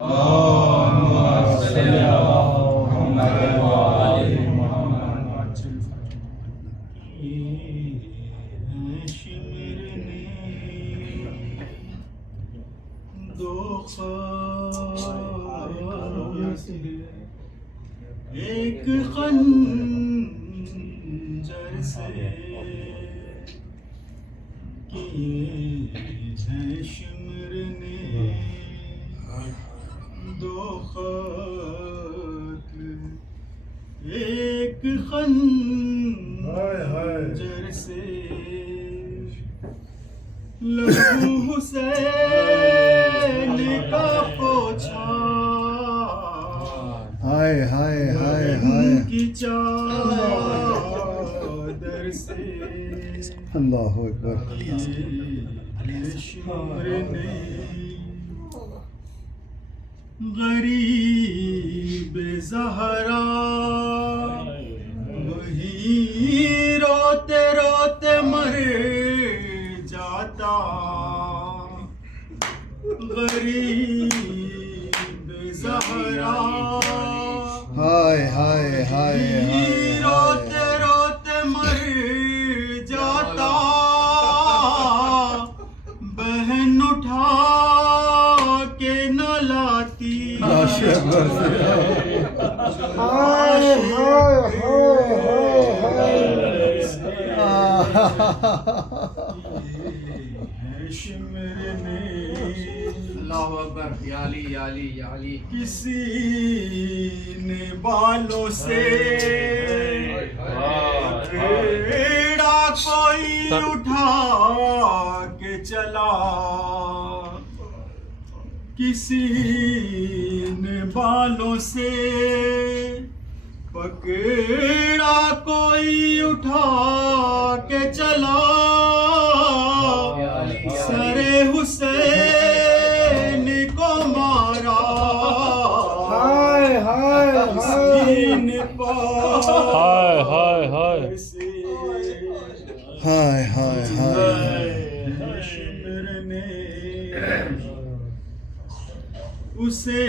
एक खंजर से किए हैं शिमर ने दो खत, एक खंजर से लहू हुसैन का पोछा, हाय हाय हाय हाय की चादर से अल्लाह अकबर। शिमर ने गरीब ज़हरा वही रोते रोते मर जाता, गरीब ज़हरा हाय हाय हाय रोते रोते मर जाता, बहन उठा के न लाती, शिमर ने अल्लाहु अकबर, या अली या अली या अली। किसी ने बालों से एड़ा कोई उठा के चला, किसी ने बालों से पकड़ा कोई उठा के चला, सरे हुसैन को मारा, हाय हाय हसीन हाय हाय हाय से हाय हाय हाय। शिमर ने उसे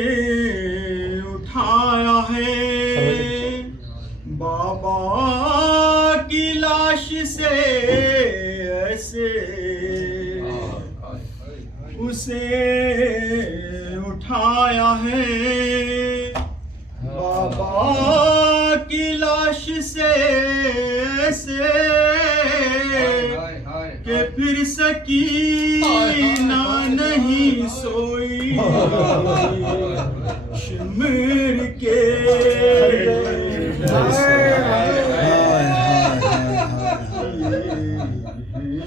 उठाया है बाबा की लाश से ऐसे, उसे उठाया है बाबा की लाश से ऐसे, कि फिर सकीना नहीं सोई शिमर के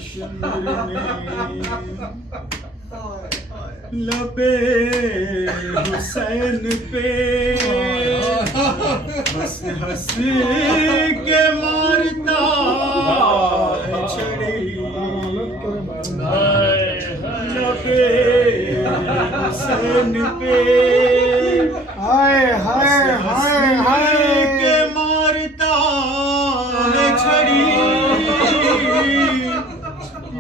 शिमर ने लबे हुसैन पे हंस हंस के मारता है छड़ी, लबे हुसैन पे हाय हाय हाय हाय के मारता है छड़ी,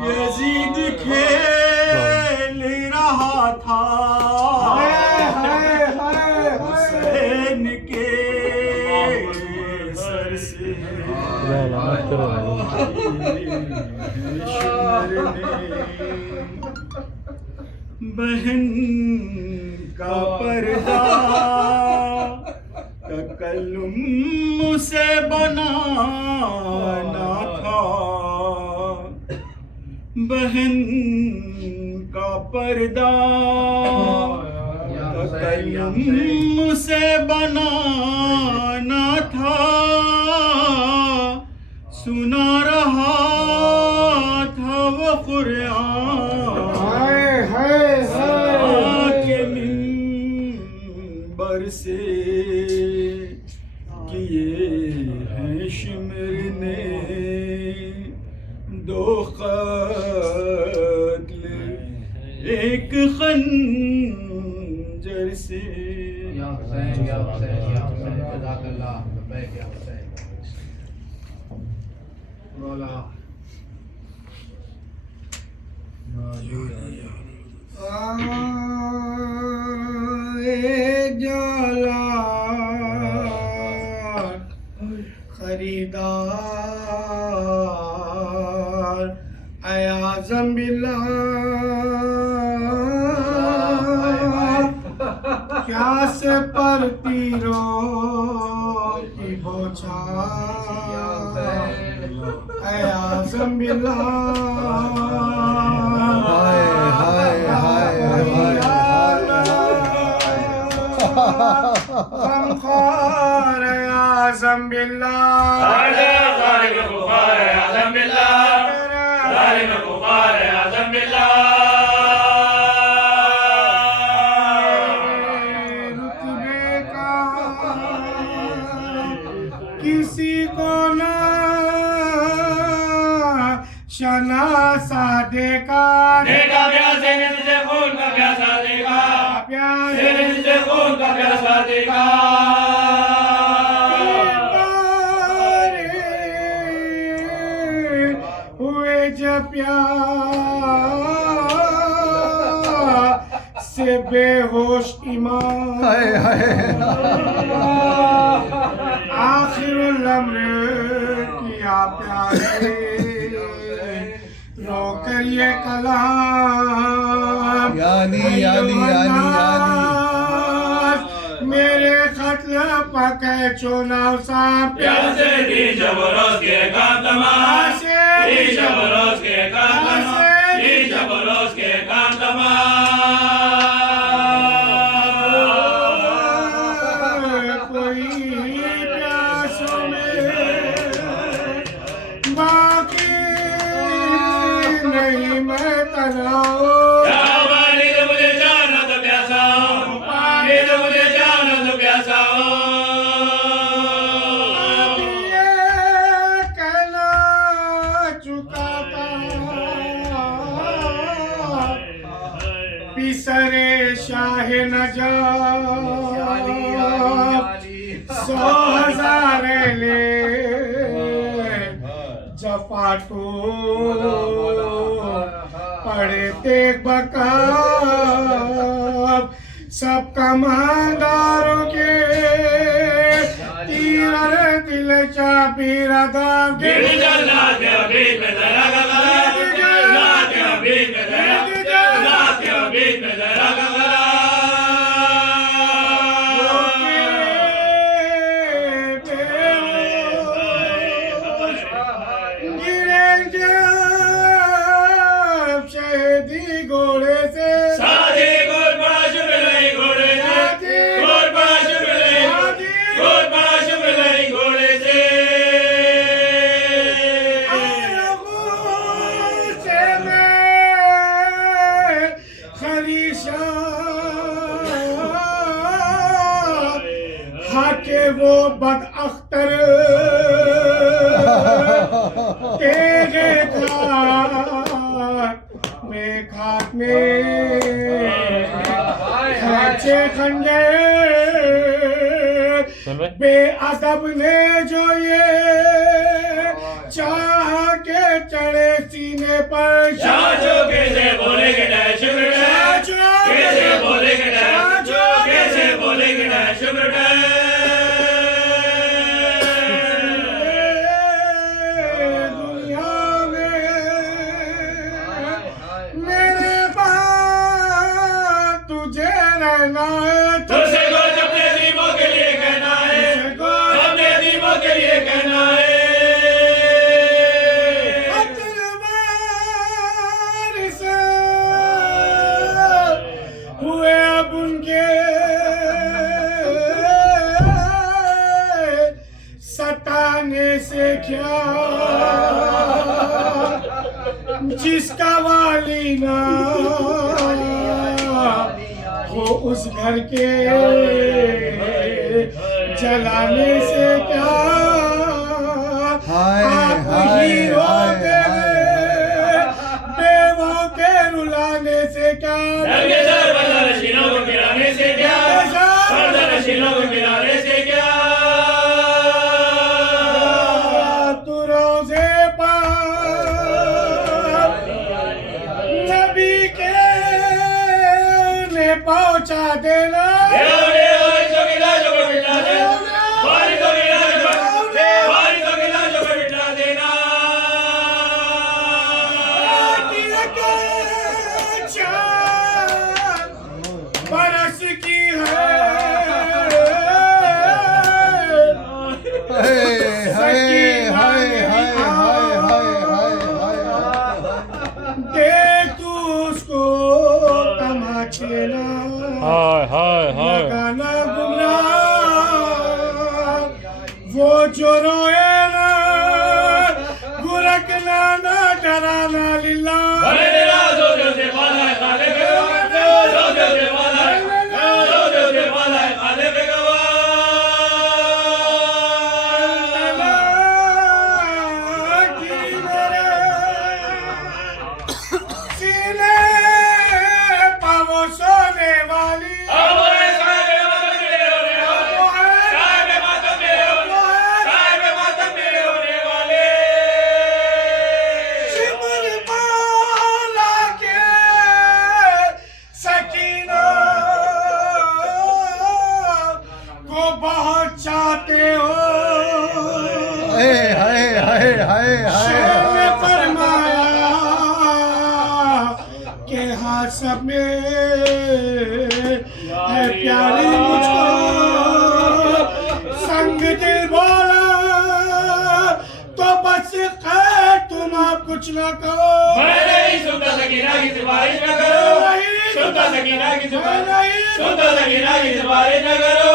यजीद खेल रहा था हुसैन के सर से, बहन का पर्दा तकल्लुम से बनाना था, बहन का पर्दा तकल्लुम से बनाना था, सुना रहा था वो कुरान के मिंबर से, किए हैं शिमर ने दो कत्ल एक खंजर से। या हुसैन या हुसैन या हुसैन, जज़ाकल्लाह, लब्बैक या हुसैन। मौला एक जाला खरीदार आज़म बिल्लाह क्या से पर तीरों की बौछार आज़म बिल्लाह हाय हाय हाय हाय गमख्वार आज़म बिल्लाह रुतबे का किसी को ना शनासा देखा हुए जब प्यार से बेहोश ईमान हाय हाय आखिरुल अम्र किया प्यारे रो कर ये कलाम यानी यानी यानी यानी मेरे खत्ल पके चुनाव सा प्यासे दी जबरोज के काम तमाम दी जबरोज के काम तमाम दी जबरोज के काम तमाम कोई प्यासों में बाकी नहीं मैं तनाओ या वाली तो मुझे जाना तो प्यासा ये तो मुझे जाना तो प्यासा पिसरे शाह नजात 100,000 ले जफाटो पढ़ते बकाब सब कमांदारों के तीर दिल चाबी रदाब गिर जला के बीच में जरा गला जला के बीच में जरा जला के बीच में जरा गला गिरे जब शहीदी घोड़े से साथी गोल बाज मिलाई घोड़े से गोल बाज मिलाई गोल बाज मिलाई घोड़े से हाके वो बद अख्तर तेरे खाक में खर्चे खंजर बेअदब ने जो ये चाह के चढ़े सीने पर शाजो कैसे बोलेंगे ना शुक्र कैसे बोलेंगे ना कैसे बोलेंगे ना शुक्र दुनिया में मेरे पास तुझे रहना है तुझसे कुछ अपने दीमों के लिए कहना है अपने दीमों के लिए कहना है हुए अब उनके सताने से क्या जिसका वाली ना हो उस घर के जलाने से क्या हाय आप हाय ही रोते हाय बेवों के रुलाने से क्या नंगे सर बंदरशीलों को गिराने से क्या बंदरशीलों को गिराने से क्या तू रोज़े पर नबी के उन्हें पहुंचा देना की है देख तू उसको तमाचे ना हाय हाय हाय लगाना गुमराह वो जो रोए ना गुरकना ना डराना लिल्ला भले तेरा जो से वाला है खाले पे जो से वाला है जो से वाला है खाले पे सीने पावो सोने वाली सिमर बाला के सकीना को बहुत चाहते हो शेर ने फरमाया कि हाँ सब में है प्यारी मुझको संग दिल बोला तो बस खैर तुम आप कुछ ना करो मैं नहीं सुनता सकीना की सिफारिश न करो सुनता सकीना की सिफारिश सुनता सकीना की सिफारिश न करो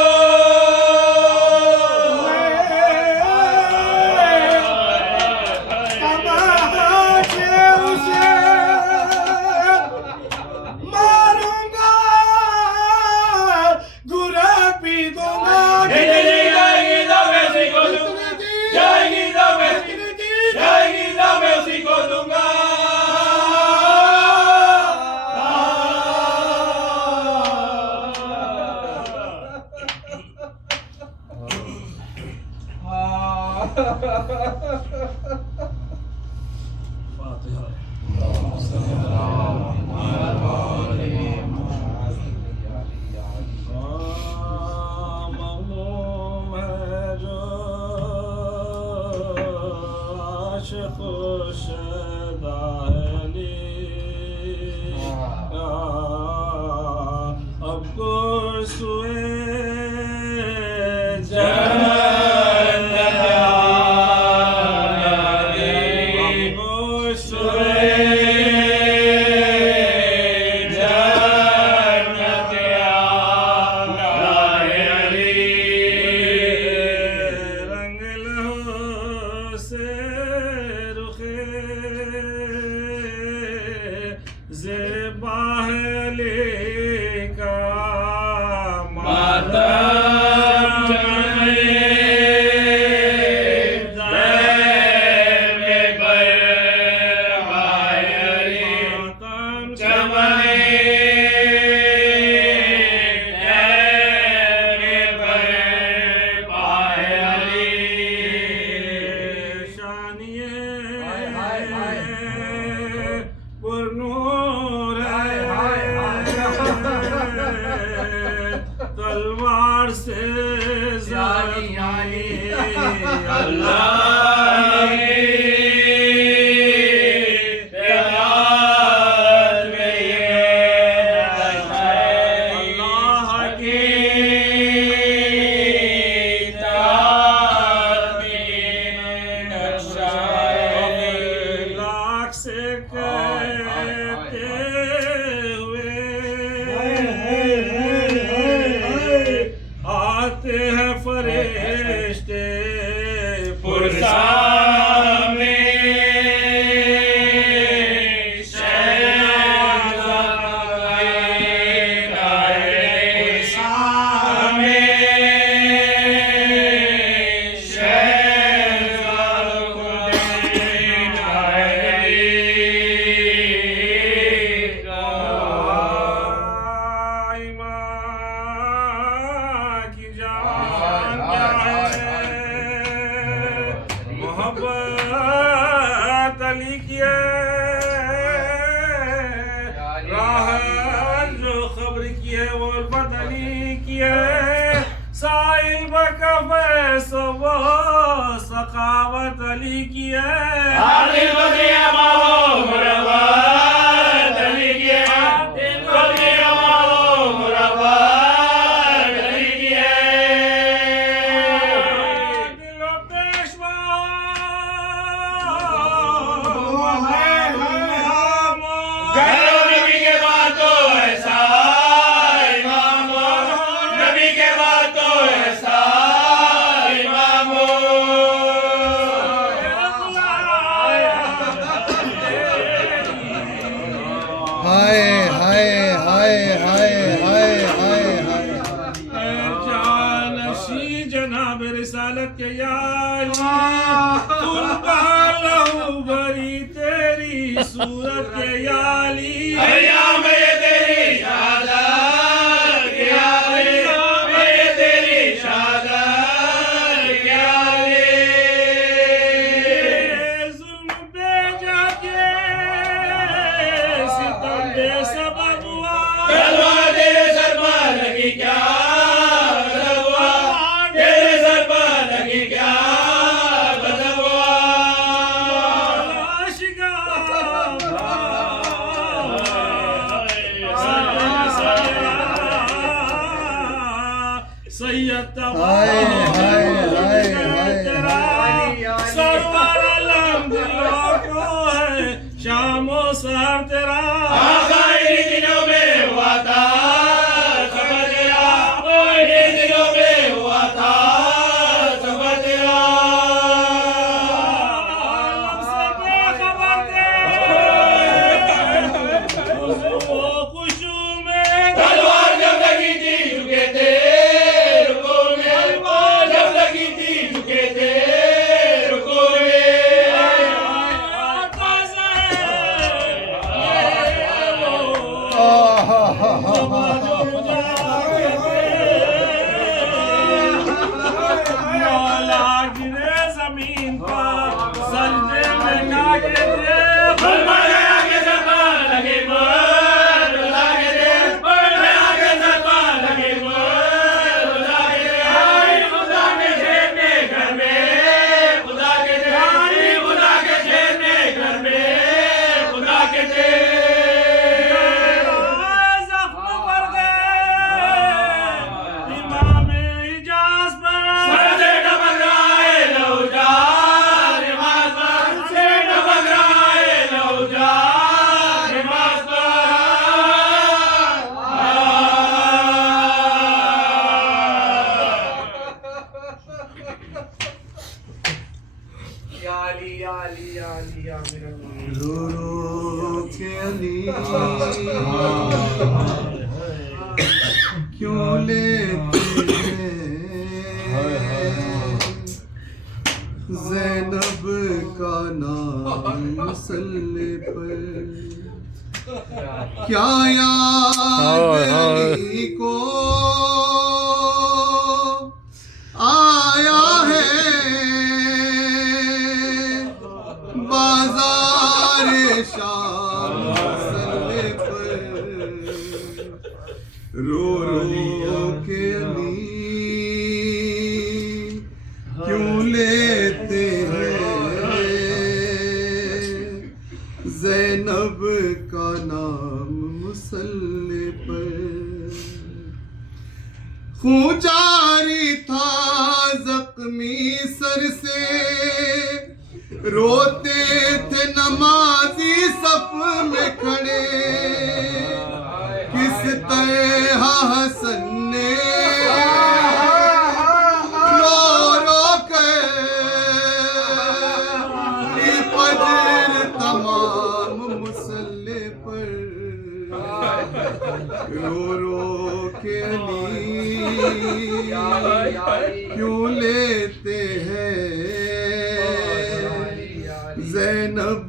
तलवार से आते हैं फरिश्ते पुरसा मोहब्बत अली की राह जो खबर की है वो उल्फत अली की है साहिल बकफ़े सब सखावत अली की है आदिल बदिया मालो मुरब्बत अली की है आदिल बदिया मालो मुरब्बत जनाब रिसालत के यार कुर्बान रहूं बरी तेरी सूरत के याली अय्याम ये तेरी शहादत के अय्याम ये तेरी शहादत के आले जुल्म पे जाके सितम पे सबब हुआ तलवार तेरे सर पर लगी क्या सैयद हाय हाय हाय हाय सरवर अलम दिलों को है शामो सर तेरा आखिरी दिनों में हुआ था सफर तेरा ओए दिनों में हुआ था सफर तेरा आलम से बेखबर थे खुशू में तलवार जब लगी थी चुके थे जमीन पर सजदे में गाके दे फरमाया के ज़बान लगे मोर लागे दे फरमाया के ज़बान लगे मोर लागे दे खुदा के जेब में घर में खुदा के दे खुदा के जेब में घर में खुदा के दे ज़ख्म पर गए इमाम इजाज़ पर सजदे डबल आए लो जा रो रो के अली क्यों लेते हैं ज़ैनब का नाम मसल्ले पर क्या याद अली को आया है बाजार शाम मसल्ले पर रो रो के अली क्यों लेते हैं ज़ैनब का नाम मुसल्ले पर खून जारी था जख्मी सर से रोते थे नमाजी सफ में खड़े किस तरह हसन ने रो रो कर फजर तमाम मुसल्ले पर रो रो के अली क्यों लेते हैं ज़ैनब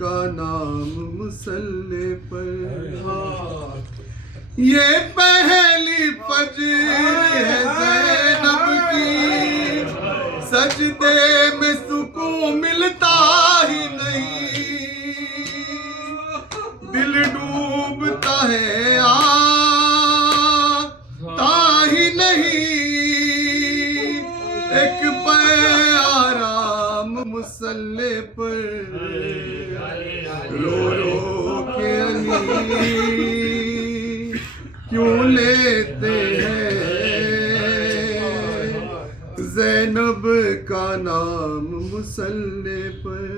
का नाम मुसल्ले पर ये पहली फजर है ज़ैनब की सजदे में सुकून मिलता ही नहीं दिल डूबता है आता ही नहीं एक आराम मुसल्ले पर रो रो के अली क्यों लेते हैं ज़ैनब का नाम मुसल्ले पर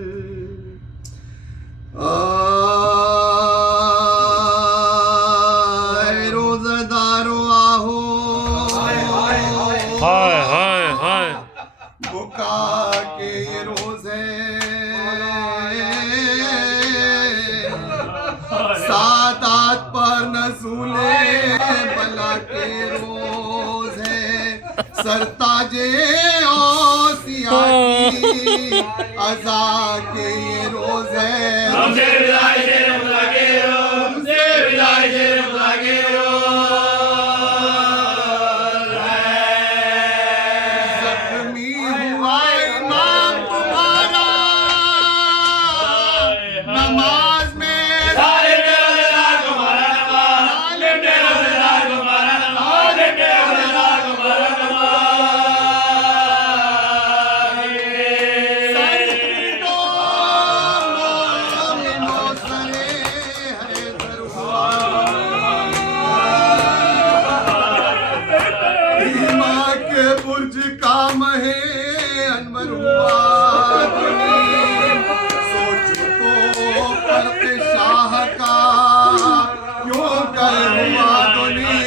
रोज़दारो आहो हाय हाय हाय बुका के ये रोज़े सादात पर नज़ूले बला के रोज़ है सरताजे औसिया की अज़ा के ये रोज है। हमसे विदाई शेर खुदा के रोज, हमसे विदाई शेर खुदा के रोज है। जख्मी हुआ इमाम तुम्हारा नमाज में, साले मेरा दिलदार तुम्हारा नमाज, साले मेरा दिलदार तुम्हारा नमाज, साले मेरा दिलदार तुम्हारा बुर्ज का महे अनवर हुआ सोचो तो फर्क शाह का क्यों कर हुआ दुनी।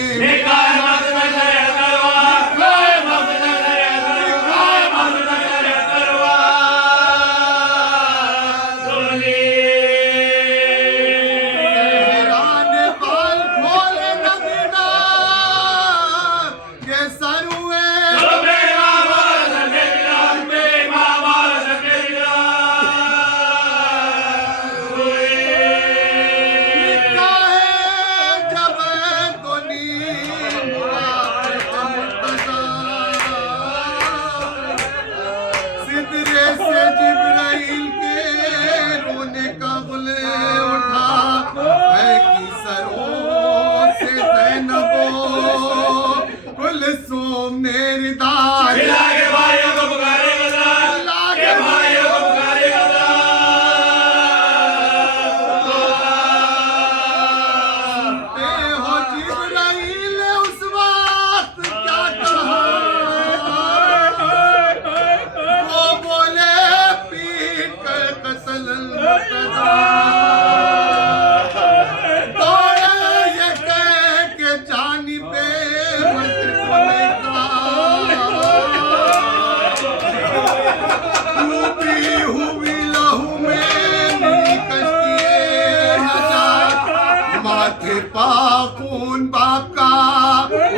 माथे पाखून बाप का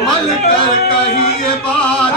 मल कर कहिए बात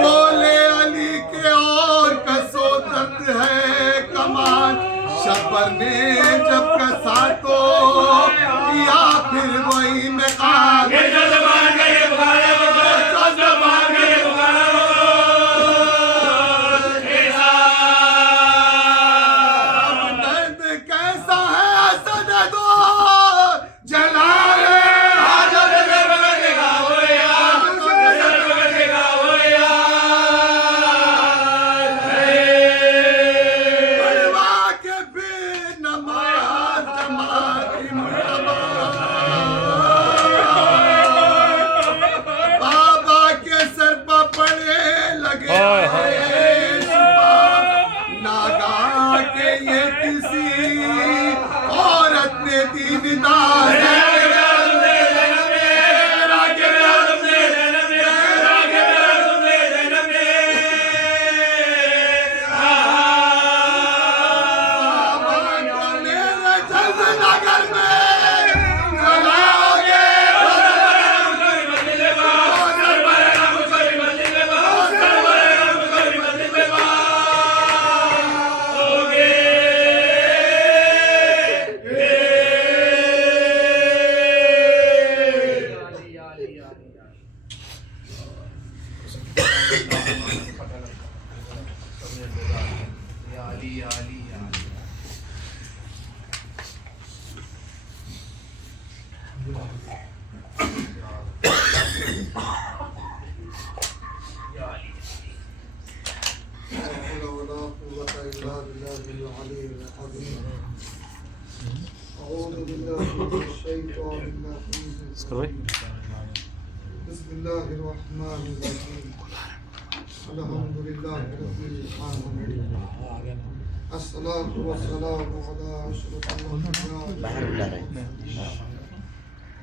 बोले अली के और कसोदत है कमान शबर ने जब कसा तो किया फिर वही में दर्द कैसा है असद दो जला इसको भाई बिस्मिल्लाहिर्रहमानिर्रहीम अल्हम्दुलिल्लाहि रब्बिल आलमीन अस्सलातु वस्सलामु अला अशरफिल अंबिया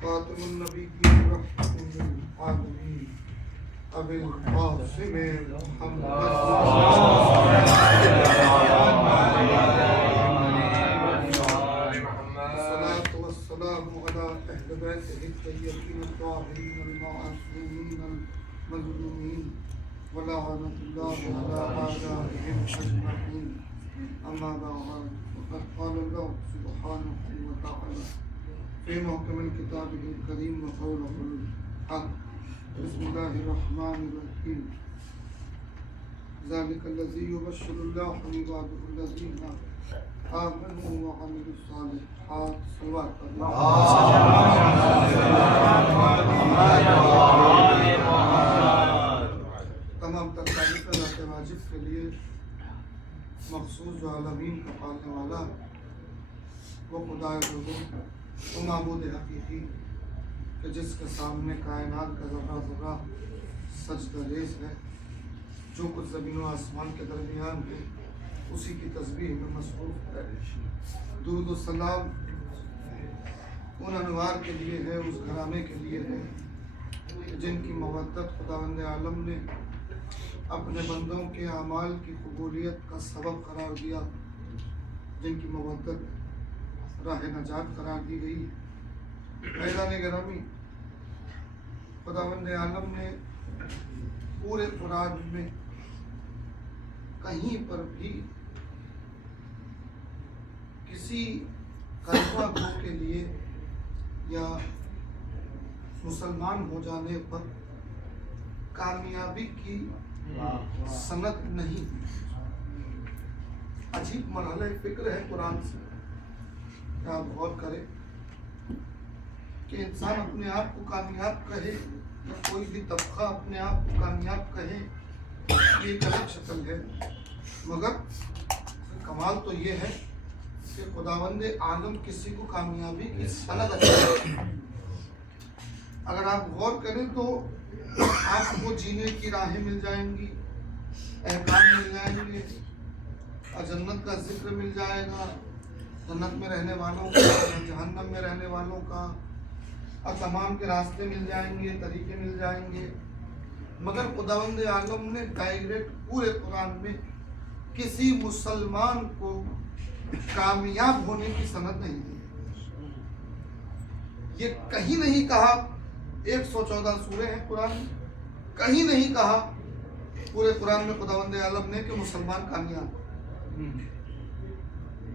फातिमुन नबिय्यीन रहमतुल लिल आलमीन अबिल कासिम मुहम्मद अस्सलातु वस्सलामु अला अहले बैतिहि तय्यबीन अत्ताहिरीन अल-मासूमीन अल-मज़लूमीन व लअनतुल्लाहि अला आदाइहिम अजमईन अम्मा बाद फ़क़द क़ाल अल्लाहु सुब्हानहु व तआला फ़ी मुहकमिल किताबिहिल करीम व क़ौलिहिल हक़ बिस्मिल्लाहिर्रहमानिर्रहीम ज़ालिकल्लज़ी युबश्शिरुल्लाहु इबादहुल्लज़ीना आमनू व अमिलुस सालिहात सल्लल्लाहु तमाम तरकारिफ़ ज़ात वाजिब के लिए मखसूस जो आलमीन का पालने वाला वो खुदाए बुज़ुर्ग वो माबूद हकीकी कि जिसके सामने कायनात का ज़र्रा ज़र्रा सजदरेज़ है, जो कुछ ज़मीन व आसमान के दरमियान है उसी की तस्बीह में मसरूफ़ है। दुरूद व सलाम उन अनवार के लिए है, उस घराने के लिए है जिनकी मवद्दत खुदावंद आलम ने अपने बंदों के अमाल की कबूलियत का सबब करार दिया, जिनकी मवद्दत राह नजात करार दी गई। मैदान गिरामी खुदावंद आलम ने पूरे कुरान में कहीं पर भी किसी कलमा गो के लिए या मुसलमान हो जाने पर कामयाबी की सनद नहीं। अजीब मरहले फिक्र है कुरान से, आप गौर करें कि इंसान अपने आप को कामयाब कहे या कोई भी तबका अपने आप को कामयाब कहे, ये एक अलग शक्ल है, मगर कमाल तो ये है कि खुदावंद आलम किसी को कामयाबी की सनद अता करता है। अगर आप गौर करें तो आपको जीने की राहें मिल जाएंगी, अहकाम मिल जाएंगे, जन्नत का जिक्र मिल जाएगा, जन्नत में रहने वालों का, जहन्नम में रहने वालों का, और तमाम के रास्ते मिल जाएंगे, तरीके मिल जाएंगे। मगर खुदावंद आलम ने डायरेक्ट पूरे कुरान में किसी मुसलमान को कामयाब होने की सनद नहीं दी। ये कहीं नहीं कहा, 114 सूरे हैं कुरान में, कहीं नहीं कहा पूरे कुरान में खुदावंद आलम ने कि मुसलमान कामयाब,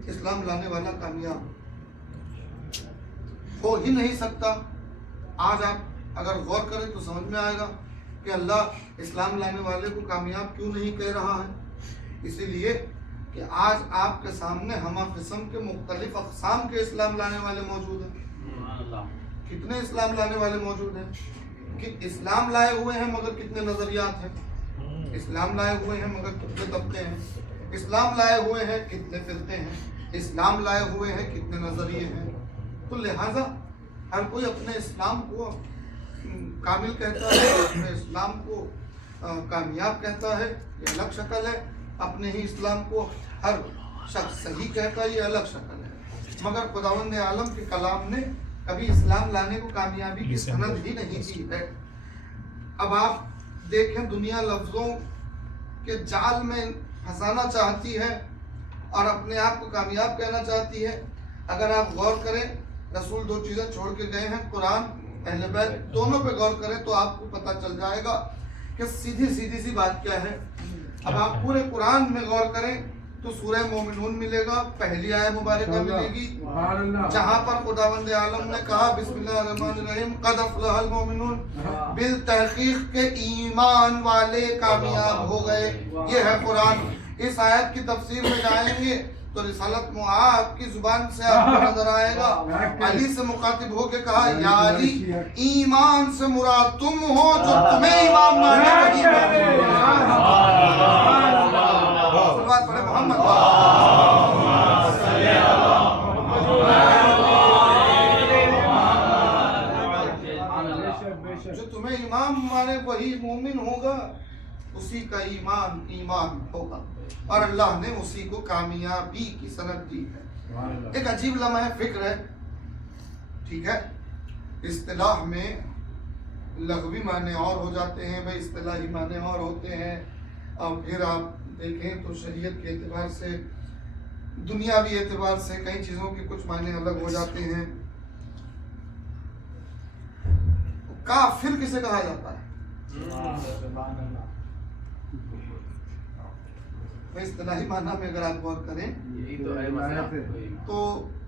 इस्लाम लाने वाला कामयाब हो ही नहीं सकता। आज आप अगर गौर करें तो समझ में आएगा कि अल्लाह इस्लाम लाने वाले को कामयाब क्यों नहीं कह रहा है। इसीलिए कि आज आपके सामने हमा किस्म के मुख्तलिफ अक़साम के इस्लाम लाने वाले मौजूद हैं। कितने इस्लाम लाने वाले मौजूद हैं कि इस्लाम लाए हुए हैं मगर कितने नज़रियात हैं, इस्लाम लाए हुए हैं मगर कितने तबके हैं, इस्लाम लाए हुए हैं कितने फ़िरक़े हैं, इस्लाम लाए हुए हैं कितने नज़रिए हैं। तो लिहाजा हर कोई अपने इस्लाम को कामिल कहता है, अपने इस्लाम को कामयाब कहता है, ये अलग शक्ल है। अपने ही इस्लाम को हर शख्स सही कहता है, ये अलग शक्ल है। मगर खुदावंद आलम के कलाम ने कभी इस्लाम लाने को कामयाबी की सनद ही नहीं दी है। अब आप देखें, दुनिया लफ्ज़ों के जाल में फंसाना चाहती है और अपने आप को कामयाब कहना चाहती है। अगर आप गौर करें, रसूल दो चीज़ें छोड़ के गए हैं, कुरान, अहले बैत, दोनों पे गौर करें तो आपको पता चल जाएगा कि सीधी सी बात क्या है। अब आप पूरे कुरान में गौर करें तो सूरह मोमिनून मिलेगा, पहली आयत मुबारका मिलेगी, जहाँ पर खुदावंद आलम ने कहा बिस्मिल्लाहिर्रहमानिर्रहीम क़द अफ़लहल मोमिनून, बिल तहक़ीक़ के ईमान वाले कामयाब हो गए। ये है कुरान। इस आयत की तफसीर में जाएंगे तो रिसालत मुआब की जुबान से आपको नजर आएगा, अली से मुखातिब होके कहा या अली, ईमान से मुराद तुम हो जो तुम्हें इमाम माने वही मोहम्मद। जो तुम्हें इमाम माने वही मोमिन होगा, उसी का ईमान ईमान होगा, और अल्लाह ने उसी को कामयाबी की सनद दी है। एक अजीब लम्हा फिक्र है, ठीक है। इस्तिलाह में लग़वी माने और हो जाते हैं भाई, इस्तिलाही माने और होते हैं। और फिर आप देखें तो शरीयत के एतबार से, दुनियावी एतबार से कई चीज़ों के कुछ माने अलग हो जाते हैं। काफिर किसे कहा जाता है? भाई इस्तिलाही माना में अगर आप गौर करें यही तो है मसला, तो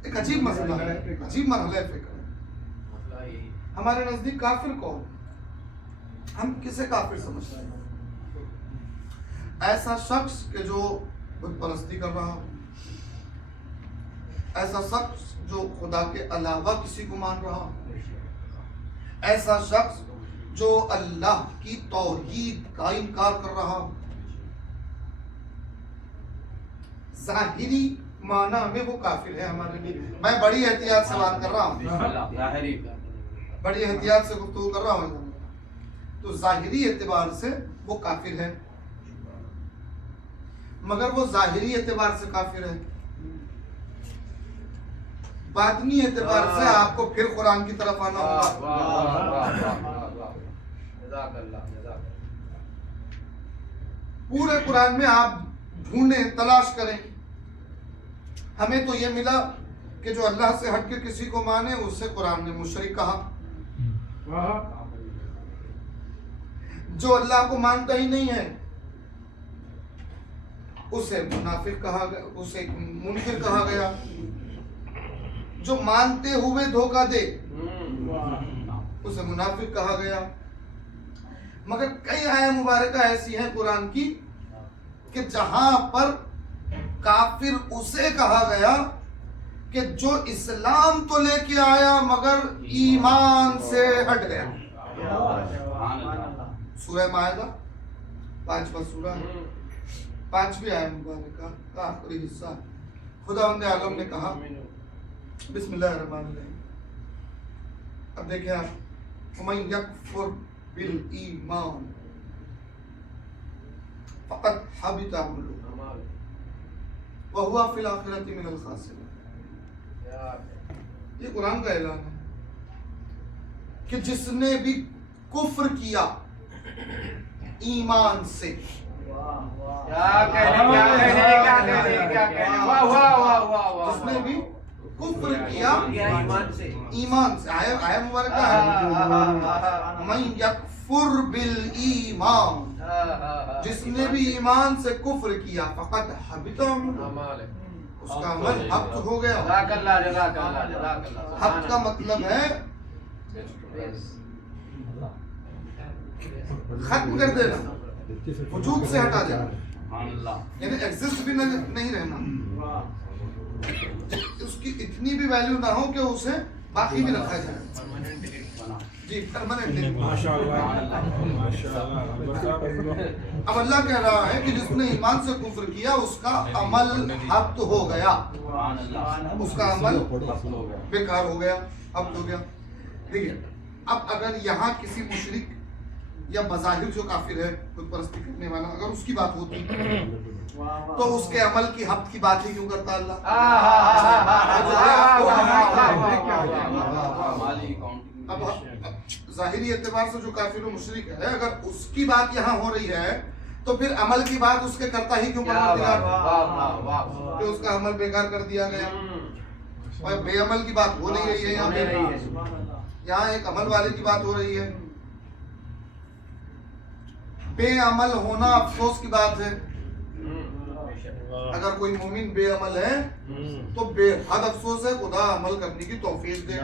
एक अजीब मसला है, अजीब मरहला फिक्र है। मसला यही। हमारे नजदीक काफिर कौन? हम किसे काफिर समझते हैं? ऐसा शख्स के जो बुत परस्ती कर रहा हो, ऐसा शख्स जो खुदा के अलावा किसी को मान रहा हो, ऐसा शख्स जो अल्लाह की तौहीद का इनकार कर रहा हो। जाहिरी माना में वो काफिर है हमारे लिए। मैं बड़ी एहतियात से बात कर रहा हूँ, बड़ी एहतियात से गुफ्तगू कर रहा हूँ। तो जाहिरी एतबार से वो काफिर है, मगर वो जाहिरी एतबार से काफिर है। बातनी एतबार से आपको फिर कुरान की तरफ आना होगा। पूरे कुरान में आप ढूंढें, तलाश करें, हमें तो ये मिला कि जो अल्लाह से हट के किसी को माने उससे कुरान ने मुशरिक कहा। जो अल्लाह को मानता ही नहीं है उसे मुनाफिक कहा गया, उसे मुनकिर कहा गया। जो मानते हुए धोखा दे उसे मुनाफिक कहा गया। मगर कई आयत मुबारक ऐसी हैं कुरान की कि जहां पर काफिर उसे कहा गया कि जो इस्लाम तो लेके आया मगर ईमान से हट गया। सूरह मायदा 5वां सूरा है, 5वीं आयत मुबारक का आखिरी हिस्सा। खुदावंद आलम ने कहा बिस्मिल्लाहिर्रहमानिर्रहीम। अब देखिए आप, वमन यकफुर बिल ईमान फक़द हबिता अमलुहु व हुवा फिल आखिरति मिनल खासिरीन। ये कुरान का ऐलान है कि जिसने भी कुफ्र किया ईमान से, जिसने भी कुफ्र किया ईमान से, आया मुबारक है मन यकफुर बिल ईमान, जिसने भी ईमान से कुफ्र किया फक़द हबिता अमलुहु, उसका अमल हब्त हो गया। हब्त का मतलब है खत्म कर देना, वजूद से हटा देना, यानी एग्जिस्ट भी नहीं रहना, उसकी इतनी भी वैल्यू ना हो कि उसे बाकी भी रखा जाए। जी परमानेंट। अब अल्लाह कह रहा है कि जिसने ईमान से कुफ्र किया उसका अमल हब्त हो गया, उसका अमल बेकार हो गया, हब्त हो गया। देखिए अब अगर यहाँ किसी मुशरिक या बज़ाहिर जो काफिर है, खुद परस्ती करने वाला, अगर उसकी बात होती तो उसके अमल की हब्त की बात ही क्यों करता अल्लाह? अब जाहिरी एतबार से जो काफिर मुशरिक है, अगर उसकी बात यहाँ हो रही है तो फिर अमल की बात उसके करता ही क्यों परवरदिगार? कि उसका अमल बेकार कर दिया गया। और बेअमल की बात हो नहीं रही है यहाँ पे, यहाँ एक अमल वाले की बात हो रही है। बेअमल होना अफसोस की बात है। अगर कोई मोमिन बेअमल है तो बेहद अफसोस है, खुदा अमल करने की तौफीक दे,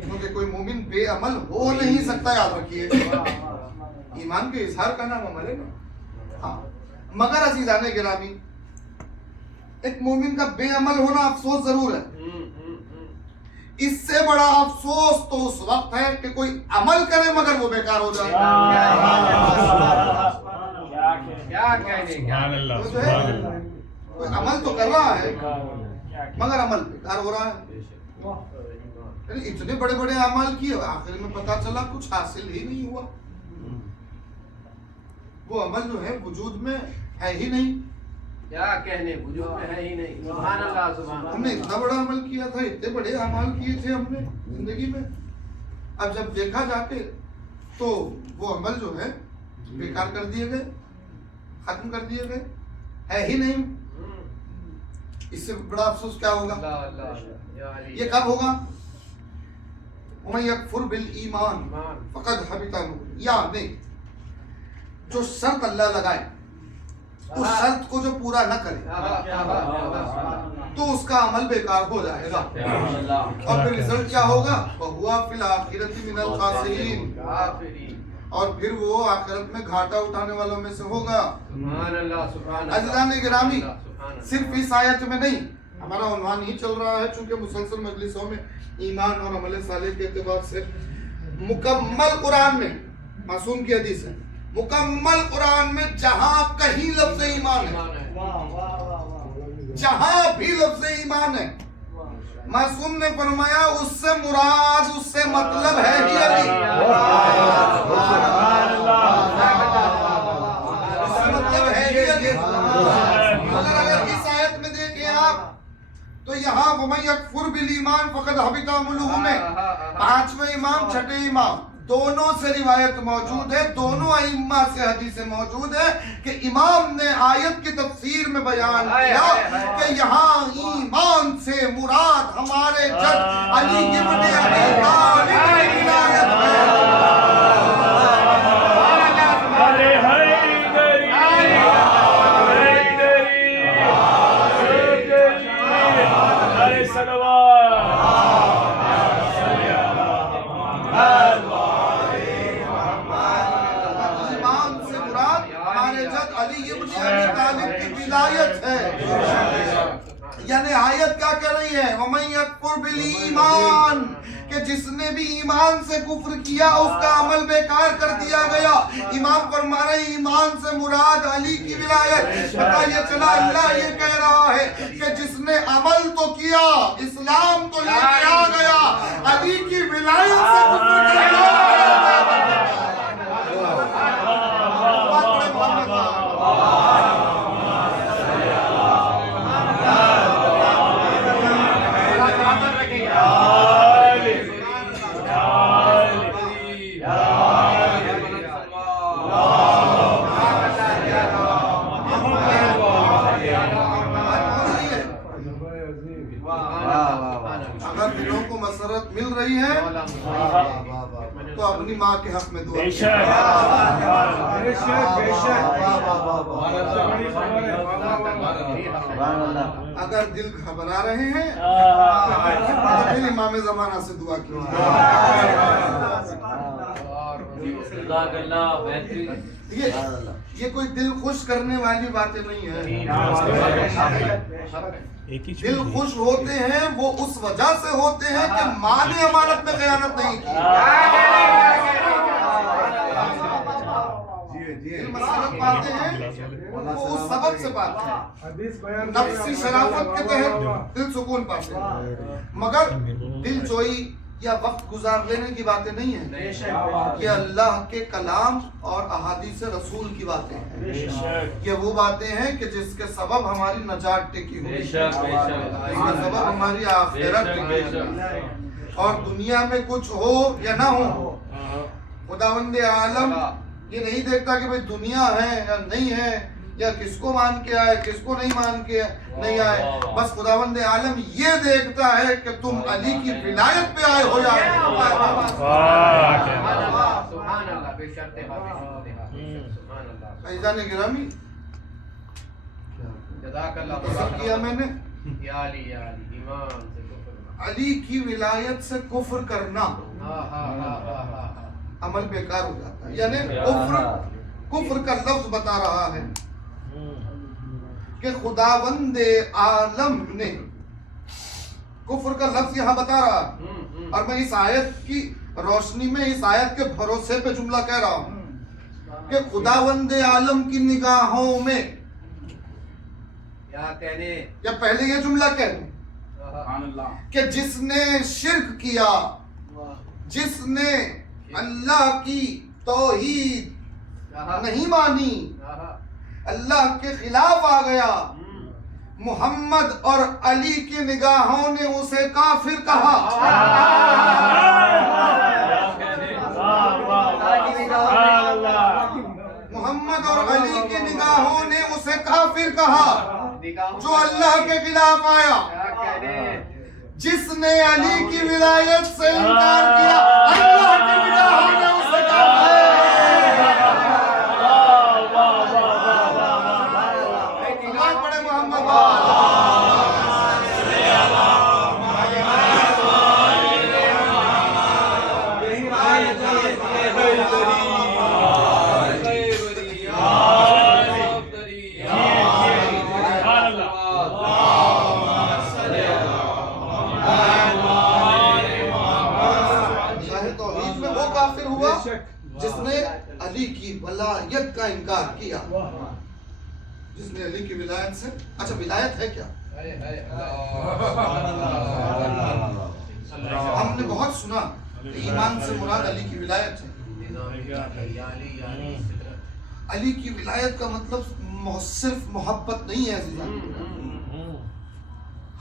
क्योंकि कोई मोमिन बेअमल हो नहीं सकता, याद रखिए। ईमान के इजहार का नाम अमल है ना। हाँ, मगर अजीजाने गिरामी, एक मोमिन का बेअमल होना अफसोस जरूर है। इससे बड़ा अफसोस तो उस वक्त है कि कोई अमल करे मगर वो बेकार हो जाए। कोई अमल तो कर रहा है मगर अमल बेकार हो रहा है। यानी इतने बड़े बड़े अमाल किए, आखिर में पता चला कुछ हासिल ही नहीं हुआ। वो अमल जो है वजूद में है ही नहीं। क्या कहने, वजूद में है ही नहीं। सुभान अल्लाह, सुभान अल्लाह। हमने इतना बड़ा अमल किया था, इतने बड़े अमाल किए थे हमने जिंदगी में, अब जब देखा जाके तो वो अमल जो है बेकार कर दिए गए, खत्म कर दिए गए, है ही नहीं। इससे बड़ा अफसोस क्या होगा? अल्लाह अल्लाह या अली। ये कब होगा? वमन यकफुर बिल ईमान फकद हबिता अमलुहु, यानी जो शर्त अल्लाह लगाए उस शर्त को जो पूरा न करे तो उसका अमल बेकार हो जाएगा, और फिर रिजल्ट क्या होगा? वहुआ फिल आखिरति मिनल खासिरीन, और फिर वो आखिरत में घाटा उठाने वालों में से होगा। सुभान अल्लाह, सुभान अल्लाह। अज़ीज़ान गिरामी, सिर्फ इस आयत में नहीं, हमारा उन्वान ही चल रहा है चूंकि मुसलसल मजलिसों में ईमान और अमल साले के एतबार से मुकम्मल कुरान में, मासूम की हदीस है, मुकम्मल कुरान में जहां कहीं लफ्ज़ ईमान है, जहां भी लफ्ज़ ईमान है, मासूम ने फरमाया उससे मुराद, उससे मतलब है ही अली। उससे मतलब है ही अली। अगर इस आयत में देखें आप तो यहाँ वमन यकफुर बिल ईमान फकद हबिता अमलुहु में पांचवें इमाम छठे इमाम दोनों से रिवायत मौजूद है, दोनों अइम्मा से हदीसें मौजूद है कि इमाम ने आयत की तफसीर में बयान किया कि यहाँ ईमान से मुराद हमारे जद अली इब्न अबी तालिब की विलायत है। अरे हैदरी, अरे सलवात, इमाम से मुराद हमारे जद अली इब्न अबी तालिब की विलायत है। यानी आयत क्या कह रही है? वमन यकफुर बिल ईमान, कि जिसने भी ईमान से कुफ्र किया उसका अमल बेकार कर दिया गया। इमाम फरमा रहे ईमान से मुराद अली की विलायत। पता ये चला अल्लाह ये कह रहा है कि जिसने अमल तो किया, इस्लाम तो लेके आ गया, अली की विलायत से कुफ्र कर दिया। अगर दिलों को मसरत मिल रही है तो अपनी माँ के हक में दुआ अगर दिल घबरा रहे हैं तो फिर इमाम ज़माना से दुआ कीजिए। ये कोई दिल खुश करने वाली बातें नहीं है। दिल खुश होते हैं वो उस वजह से होते हैं कि माँ ने अमानत में खयानत नहीं की। दिल मसरत पाते हैं वो उस सबब से पाते हैं, नफ्सी शराफत के तहत दिल सुकून पाते हैं, मगर दिल जोई या वक्त गुजार लेने की बातें नहीं है। ये अल्लाह के कलाम और अहादीस रसूल की बातें हैं। ये वो बातें हैं कि जिसके सबब हमारी नजात टिकी हुई, जिसके सबब हमारी आखिरत टिकी, और दुनिया में कुछ हो या ना हो, खुदावंद आलम ये नहीं देखता कि भाई दुनिया है या नहीं है, या किसको मान के आए किसको नहीं मान के नहीं आए। बस खुदावंद आलम ये देखता है कि तुम अली की विलायत पे आए हो या ऐज़ान गिरामी किया मैंने। अली की विलायत से कुफ्र करना अमल बेकार हो जाता है। यानी कुफ्र का लफ्ज बता रहा है कि खुदावंद आलम ने, कुफ्र का लफ्ज यहाँ बता रहा है, और मैं इस आयत की रोशनी में, इस आयत के भरोसे पे जुमला कह रहा हूँ कि खुदावंद आलम की निगाहों में, या कहने या पहले ये जुमला कह दूं कि जिसने शिर्क किया, जिसने अल्लाह की तौहीद नहीं मानी, अल्लाह के खिलाफ आ गया, मोहम्मद और अली की निगाहों ने उसे काफिर कहा। मोहम्मद और अली की निगाहों ने उसे काफिर कहा जो अल्लाह के खिलाफ आया। जिसने अली की विलायत से इनकार किया, अल्लाह की निगाहों ने उसे काफिर पड़े। मोहम्मद जिसने अली की वलायत का इनकार किया, जिसने अली की विलायत से, अच्छा विलायत है क्या? हमने बहुत सुना ईमान से मुराद अली की विलायत है। अली की विलायत का मतलब सिर्फ मोहब्बत नहीं है।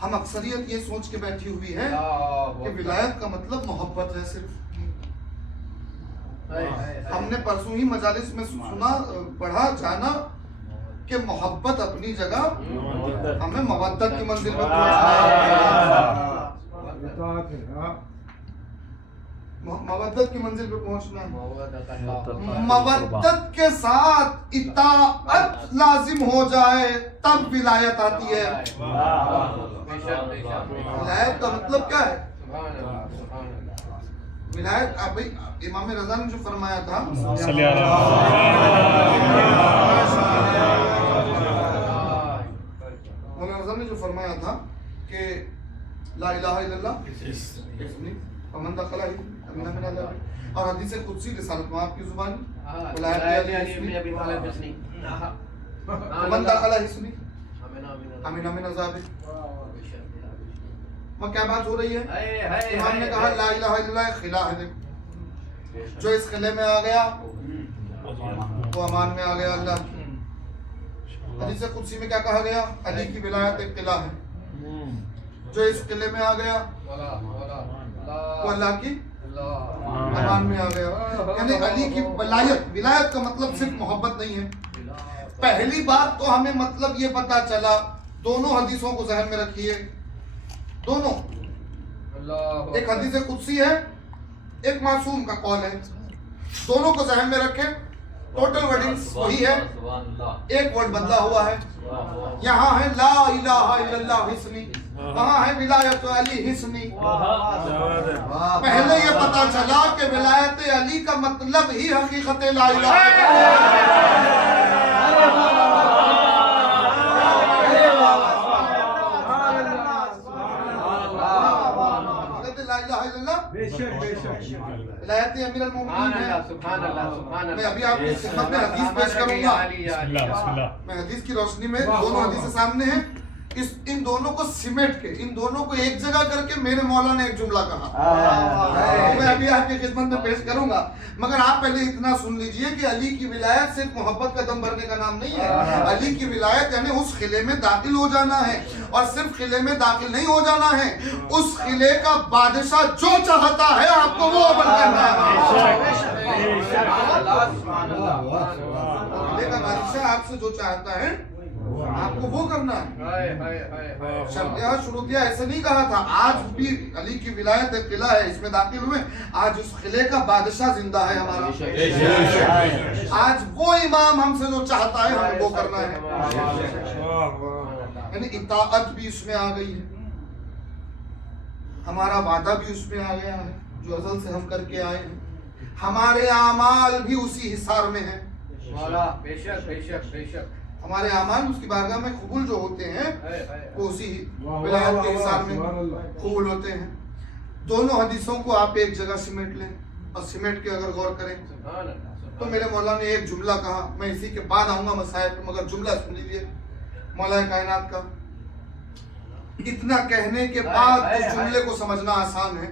हम अक्सरियत ये सोच के बैठी हुई है कि विलायत का मतलब मोहब्बत है सिर्फ। हमने परसों ही मजालिस में सुना, पढ़ा, जाना कि मोहब्बत अपनी जगह, हमें मवद्दत की मंजिल में पहुंचना है। मवद्दत की मंजिल पे पहुंचना है। मवद्दत के साथ इताअत लाजिम हो जाए तब विलायत आती है। विलायत का मतलब क्या है? विलायत भाई इमाम रज़ा ने जो फरमाया था, इमाम रज़ा ने जो फरमाया था कि ला इलाहा इल्लल्लाह फमन दखला अमिना मिन अज़ाब, और हदीस कुदसी रिसालत में आपकी जुबानी फमन दखला हिस्नी अमिना मिन अज़ाब। वह क्या बात हो रही है? इमाम ने कहा ला इलाहा इल्लल्लाह खिला है, जो इस किले में आ गया वो अमान में आ गया अल्लाह की। हदीस कुदसी में क्या कहा गया? अली की विलायत एक किला है, जो इस किले में आ गया वो अल्लाह की अमान में आ गया। यानी अली की विलायत, विलायत का मतलब सिर्फ मोहब्बत नहीं है। पहली बात तो हमें मतलब ये पता चला, दोनों हदीसों को ज़हन में रखिए, दोनों, एक हदीस कुदसी है, एक मासूम का कौल है, दोनों को ज़हन में रखें। टोटल वर्डिंग्स वही है, एक वर्ड बदला हुआ है। यहाँ है ला इलाहा इल्लल्लाह हिस्नी, वहाँ है विलायत अली हिस्नी। पहले ये पता चला कि विलायत अली का मतलब ही हकीकत ला इलाहा। विलायत अमीर अल-मोमिनीन है। मैं अभी आपकी खिदमत में हदीस पेश करूंगा। मैं हदीस की रोशनी में, दोनों हदीसें सामने हैं, इन दोनों को सिमेट के, इन दोनों को एक जगह करके मेरे मौला ने एक जुमला कहा, मैं अभी आपकी खिदमत में पेश करूंगा। मगर आप पहले इतना सुन लीजिए कि अली की विलायत सिर्फ मोहब्बत का दम भरने का नाम नहीं है। अली की विलायत यानी उस किले में दाखिल हो जाना है, और सिर्फ किले में दाखिल नहीं हो जाना है, उस किले का बादशाह जो चाहता है आपको वो अमल करना है। किले का बादशाह आपसे जो चाहता है आपको वो करना है। शर्तिया शुरूतिया ऐसे नहीं कहा था। आज भी अली की विलायत एक किला है, इसमें दाखिल हुए, आज उस किले का बादशाह जिंदा है हमारा। आज वो इमाम हमसे जो चाहता है हमें वो करना है। यानी इताअत भी इसमें आ गई है, हमारा वादा भी उसमें आ गया है जो अज़ल से हम करके आए हैं, हमारे आमाल भी उसी हिसार में है। बेशक बेशक बेशक हमारे आमाल उसकी बारगाह में कबूल जो होते हैं वो उसी विलायत के हिसाब में कबूल होते हैं। दोनों हदीसों को आप एक जगह सिमेट लें, और सिमेट के अगर गौर करें तो मेरे मौला ने एक जुमला कहा, मैं इसी के बाद आऊंगा मसाइल पर, मगर जुमला सुन लीजिए मौला कायनात का। इतना कहने के बाद उस जुमले को समझना आसान है,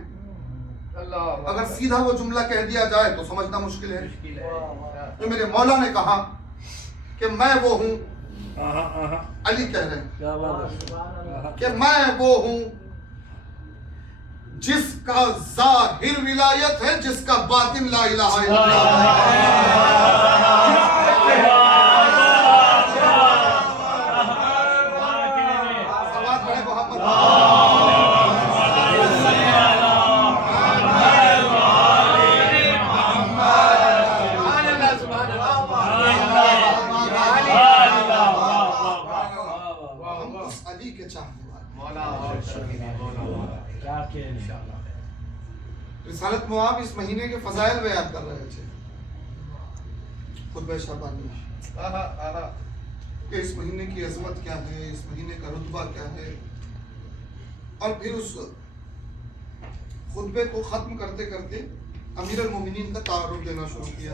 अगर सीधा वो जुमला कह दिया जाए तो समझना मुश्किल है। तो मेरे मौला ने कहा कि मैं वो हूँ, अली कह रहे हैं कि मैं वो हूँ जिसका जाहिर विलायत है, जिसका बातिन ला इलाहा अली के चाहने वाले। रिसालत मुआब इस महीने के फजाइल बयान कर रहे थे खुतबा शाबानी कि इस महीने की अजमत क्या है, इस महीने का रुतबा क्या है। और फिर उस खुतबे को खत्म करते करते अमीर अल मोमिनीन का तारुफ देना शुरू किया।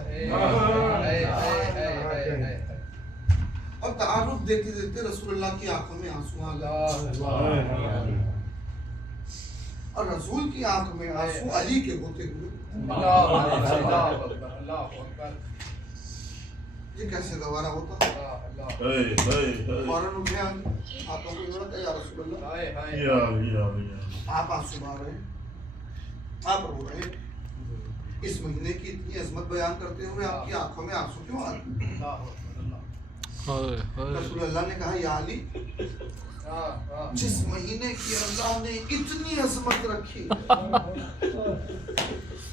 और तारुफ देते देते रसूलुल्लाह की आंखों में आंसू आ गए और रसूल की आंख में आंसू अली के होते हुए ये कैसे गवारा होता? फौरन उठे हाथों को जोड़ा, या रसूलुल्लाह आप आंसू बहा रहे, आप रो रहे, इस महीने की इतनी अजमत बयान करते हुए आपकी आंखों में आंसू क्यों आ रहे? रसूलुल्लाह ने कहा, या अली, जिस महीने की अल्लाह ने इतनी अजमत रखी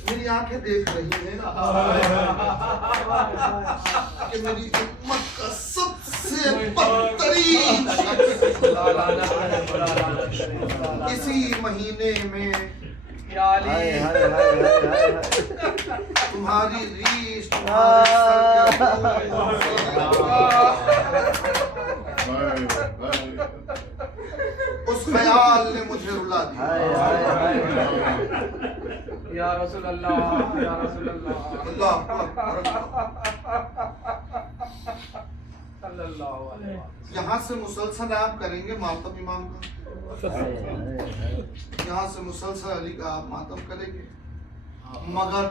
मेरी आंखें देख रही हैं कि मेरी उम्मत का सबसे बदतरीन इसी महीने में तुम्हारी रीश, तुम्हारी उस ख्याल ने मुझे रुला दिया। या रसूल अल्लाह, या रसूल अल्लाह, सल्लल्लाहु अलैहि वसल्लम। यहाँ से मुसलसल आप करेंगे मातम इमाम का, यहाँ से मुसलसल अली का आप मातम करेंगे, मगर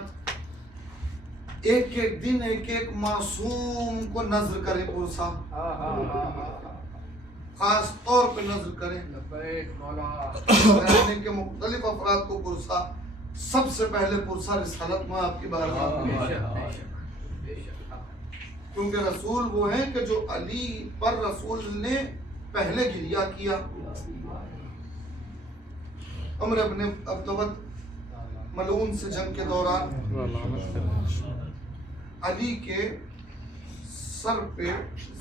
एक एक दिन एक एक मासूम को नजर करें पुरसा, खास तौर पे नजर करें रहने के मुख्तलिफ अफराद को पुरसा। सबसे पहले पुरसा रिसालत में आपकी बारगाह में, क्योंकि रसूल वो हैं कि जो अली पर रसूल ने पहले गिरिया किया। उमर इब्न अब्दुवत मलून से जंग के दौरान अली के सर पे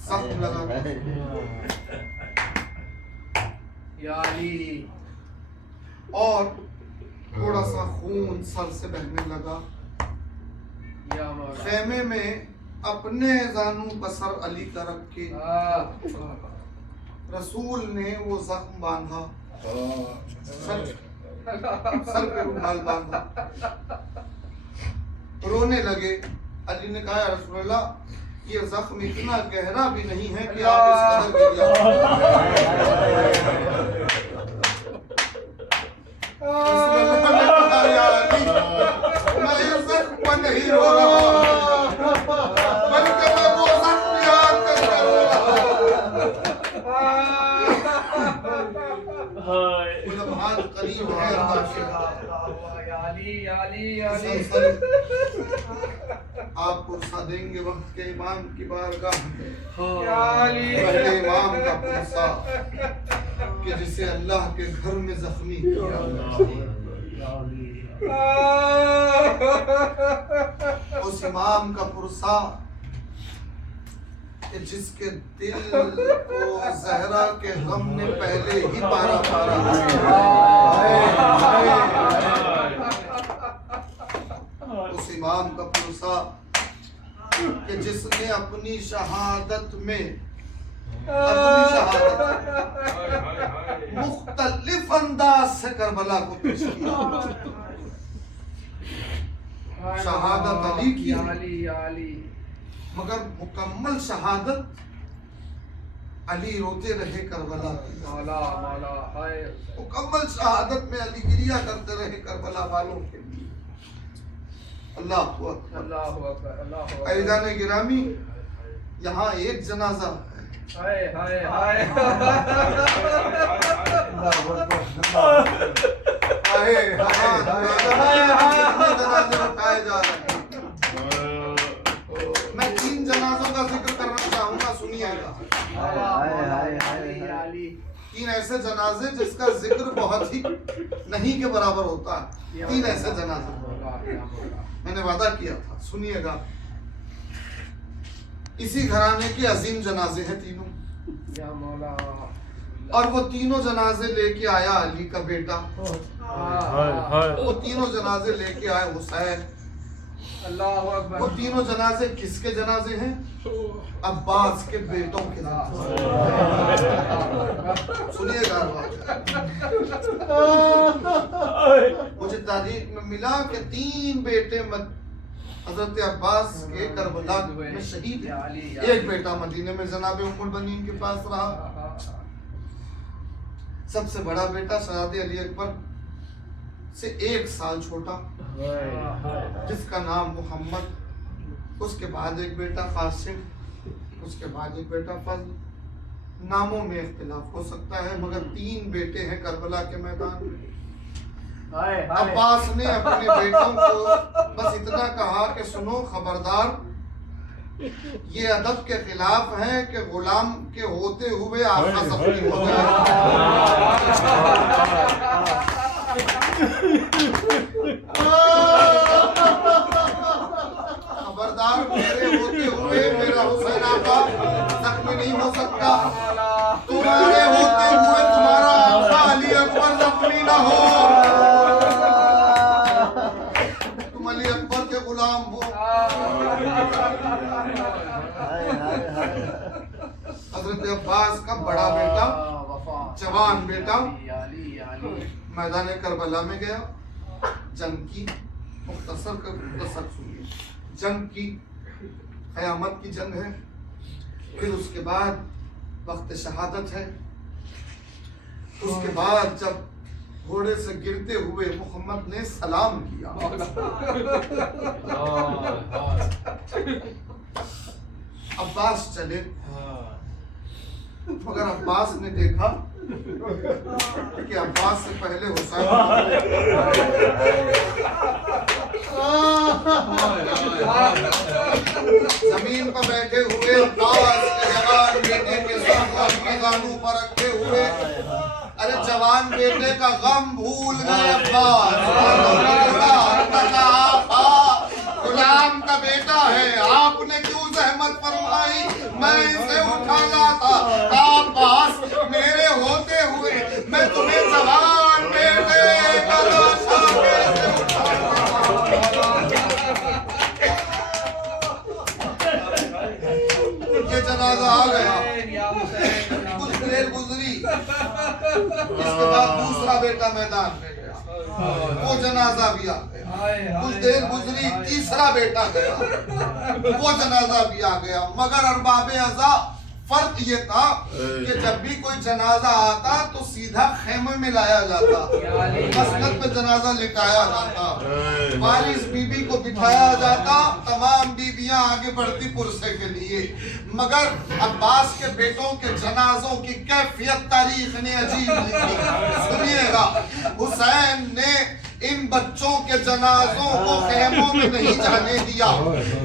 जख्म लगा या अली, और थोड़ा सा खून सर से बहने लगा। या मौला, खेमे में अपने जानू का सर अली का रख के रसूल ने वो जख्म बांधा, सर पे रुमाल बांधा, रोने लगे। अली ने कहा, रसूलुल्लाह, ये जख्म इतना गहरा भी नहीं है कि आप इस कदर गिर जाओ। रसूलुल्लाह ने कहा, या अली, मैं इस जख्म पर नहीं रो रहा, बल्कि मैं वो जख्म याद करके रो रहा। लम्हात करीब है अल्लाह के। या अली, या अली, या अली। आप पुरसा देंगे वक्त के इमाम की बारगाह में, या अली, पहले इमाम का पुरसा कि जिसे अल्लाह के घर में जख्मी किया, उस इमाम का पुरसा कि जिसके दिल को जहरा के गम ने पहले ही पारा पारा, उस इमाम का पुरसा कि जिसने अपनी शहादत में मुख्तलिफ अंदाज से करबला को पेश किया। शहादत अली की, या अली, या अली, मगर मुकम्मल शहादत अली रोते रहे करबला की मौला मौला हाय मुकम्मल शहादत में अली गिरिया करते रहे करबला वालों के लिए। अल्लाह अकबर अल्लाहु अकबर अल्लाहु अकबर। ऐदान गिरामी, यहाँ एक जनाजा हाय हाय हाय जनाजे उठाए जा रहे हैं। मैं 3 जनाजों का जिक्र करना चाहूंगा, सुनिएगा। 3 ऐसे जनाजे जिसका जिक्र बहुत ही नहीं के बराबर होता है। 3 ऐसे जनाजे मैंने वादा किया था, सुनिएगा। इसी घराने के अजीम जनाजे हैं तीनों, या मौला। और वो तीनों जनाजे लेके आया अली का बेटा, वो तीनों जनाजे लेके आए हुसैन। अल्लाहु अकबर। वो तीनों जनाजे किसके जनाजे हैं? अब्बास के बेटों के जनाजे। सुनिएगा, मुझे तारीख में मिला कि 3 बेटे हजरत अब्बास के करबला में शहीद हैं। एक बेटा मदीने में जनाब उम्मुल बनीन के पास रहा। सबसे बड़ा बेटा शहादत अली अकबर से 1 साल छोटा, जिसका नाम मोहम्मद। उसके बाद एक बेटा कासिम, उसके बाद एक बेटा फजल। नामों में इख्तिलाफ हो सकता है, मगर 3 बेटे हैं करबला के मैदान में। अब्बास ने अपने बेटों को बस इतना कहा कि सुनो खबरदार, ये अदब के खिलाफ है कि गुलाम के होते हुए आका जख्मी हो जाए। खबरदार, मेरे होते हुए मेरा हुसैन आका जख्मी नहीं हो सकता। तुम्हारे होते हुए तुम्हारा आका अली अकबर जख्मी ना हो। तुम अली अकबर के गुलाम हो। हजरत अब्बास का बड़ा बेटा, जवान बेटा, मैदान करबला में गया। जंग की मुख्तसर सुनिए। जंग की क़यामत की जंग है। फिर उसके बाद वक्त शहादत है। उसके बाद जब घोड़े से गिरते हुए मोहम्मद ने सलाम किया, अब्बास चले, मगर अब्बास ने देखा कि अब्बास से पहले हुसैन। जमीन पर बैठे हुए अब्बास के जवान बेटे के दानू पर रखे हुए, अरे जवान बेटे का गम भूल गए अब्बास। गुलाम का बेटा है, आपने क्यों जहमत फरमाई? मैं इसे उठाना था। अब्बास, मेरे होते हुए मैं तुम्हें जवान बेटे का लाशा कैसे ये जनाजा आ गया। कुछ देर गुजरी, इसके बाद दूसरा बेटा मैदान में गया, वो जनाजा भी आ गया। कुछ देर गुजरी, तीसरा बेटा गया, वो जनाजा भी आ गया। मगर अरबाबे अज़ा फर्क ये था कि जब भी कोई जनाजा आता तो सीधा खेमे में लाया जाता, मसनद पे जनाजा लिटाया जाता, वारिस बीबी को बिठाया जाता, तमाम बीबियां आगे बढ़ती पुरसे के लिए। मगर अब्बास के बेटों के जनाजों की कैफियत तारीख ने अजीब लिखी। सुनिएगा, हुसैन ने इन बच्चों के जनाजों को खेमों में नहीं जाने दिया,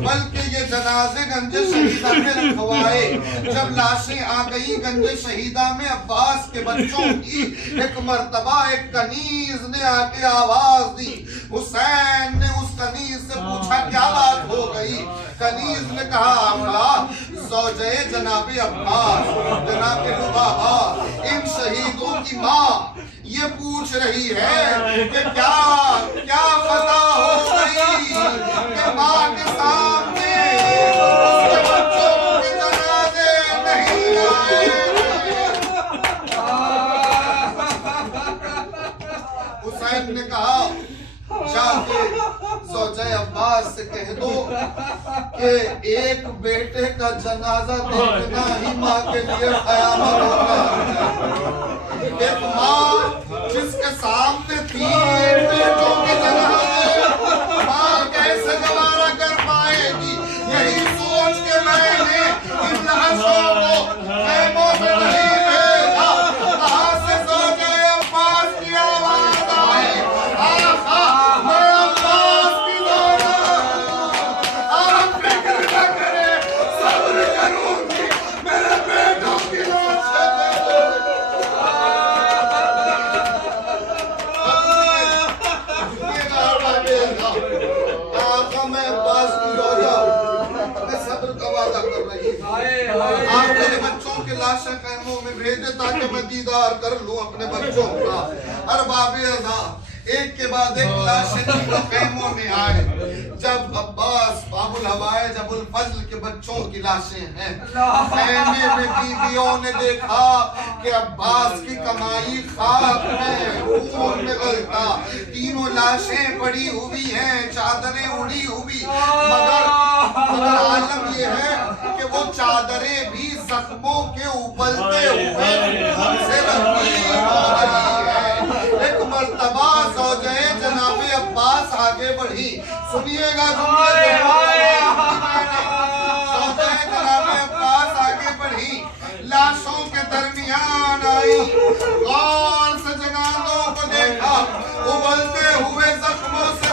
बल्कि ये जनाजे गंजे शहीदा में रखवाए। जब लाशें आ गई गंजे शहीदा में, अब्बास के बच्चों की एक मर्तबा एक कनीज ने आके आवाज दी। हुसैन ने उस कनीज से पूछा क्या बात हो गई? कनीज ने कहा, अम्मा, ज़ौजे जनाबे अब्बास, जनाबे लुबाबा, इन शहीदों की माँ ये पूछ रही है कि क्या क्या पता हो गई कि माँ के सामने उसके बच्चों के जनाजे नहीं आए। हुसैन ने कहा, जाके ज़ौजे अब्बास अब्बास से कह दो कि एक बेटे का जनाजा देखना ही माँ के लिए कयामत होता है। एक माँ जिसके सामने 3 बेटों के जनाजे, माँ कैसे गवारा कर पाएगी? यही सोच के मैंने इन लाशों को खेमों में नहीं भेजा। कहाँ से सोचे अब्बास की आवाज आई, आका मैं अब्बास की दौड़ा, आप फिक्र न करें, सब्र करूंगी, मेरे बेटों की लाशें दे दो। आका मैं अब्बास की दौड़ा, मैं सब्र का वादा कर रही हूँ। आप मेरे बच्चों की लाशें खैमों में भेजे ताकि मैं दीदार कर लूं अपने बच्चों का। अरबाबे अज़ा एक के बाद एक लाशें तीनों खैमों में आए। जब अब्बास बाबुल हवाए जबुल फजल के बच्चों की लाशें हैं, खैमे में बीवियों ने देखा कि अब्बास की कमाई खाक में खून में गलता। तीनों लाशें पड़ी हुई हैं, चादरें उड़ी हुई, मगर आलम ये है कि वो चादरें भी जख्मों के उबलते हुए खून से रंगीन हो रही है। एक मर्तबा ज़ौजाए जनाबे अब्बास आगे बढ़ी, सुनिएगा जुमले। ज़ौजाए जनाबे अब्बास आगे बढ़ी, लाशों के दरमियान आई, गौर से जनाजों को देखा, उबलते हुए जख्मों से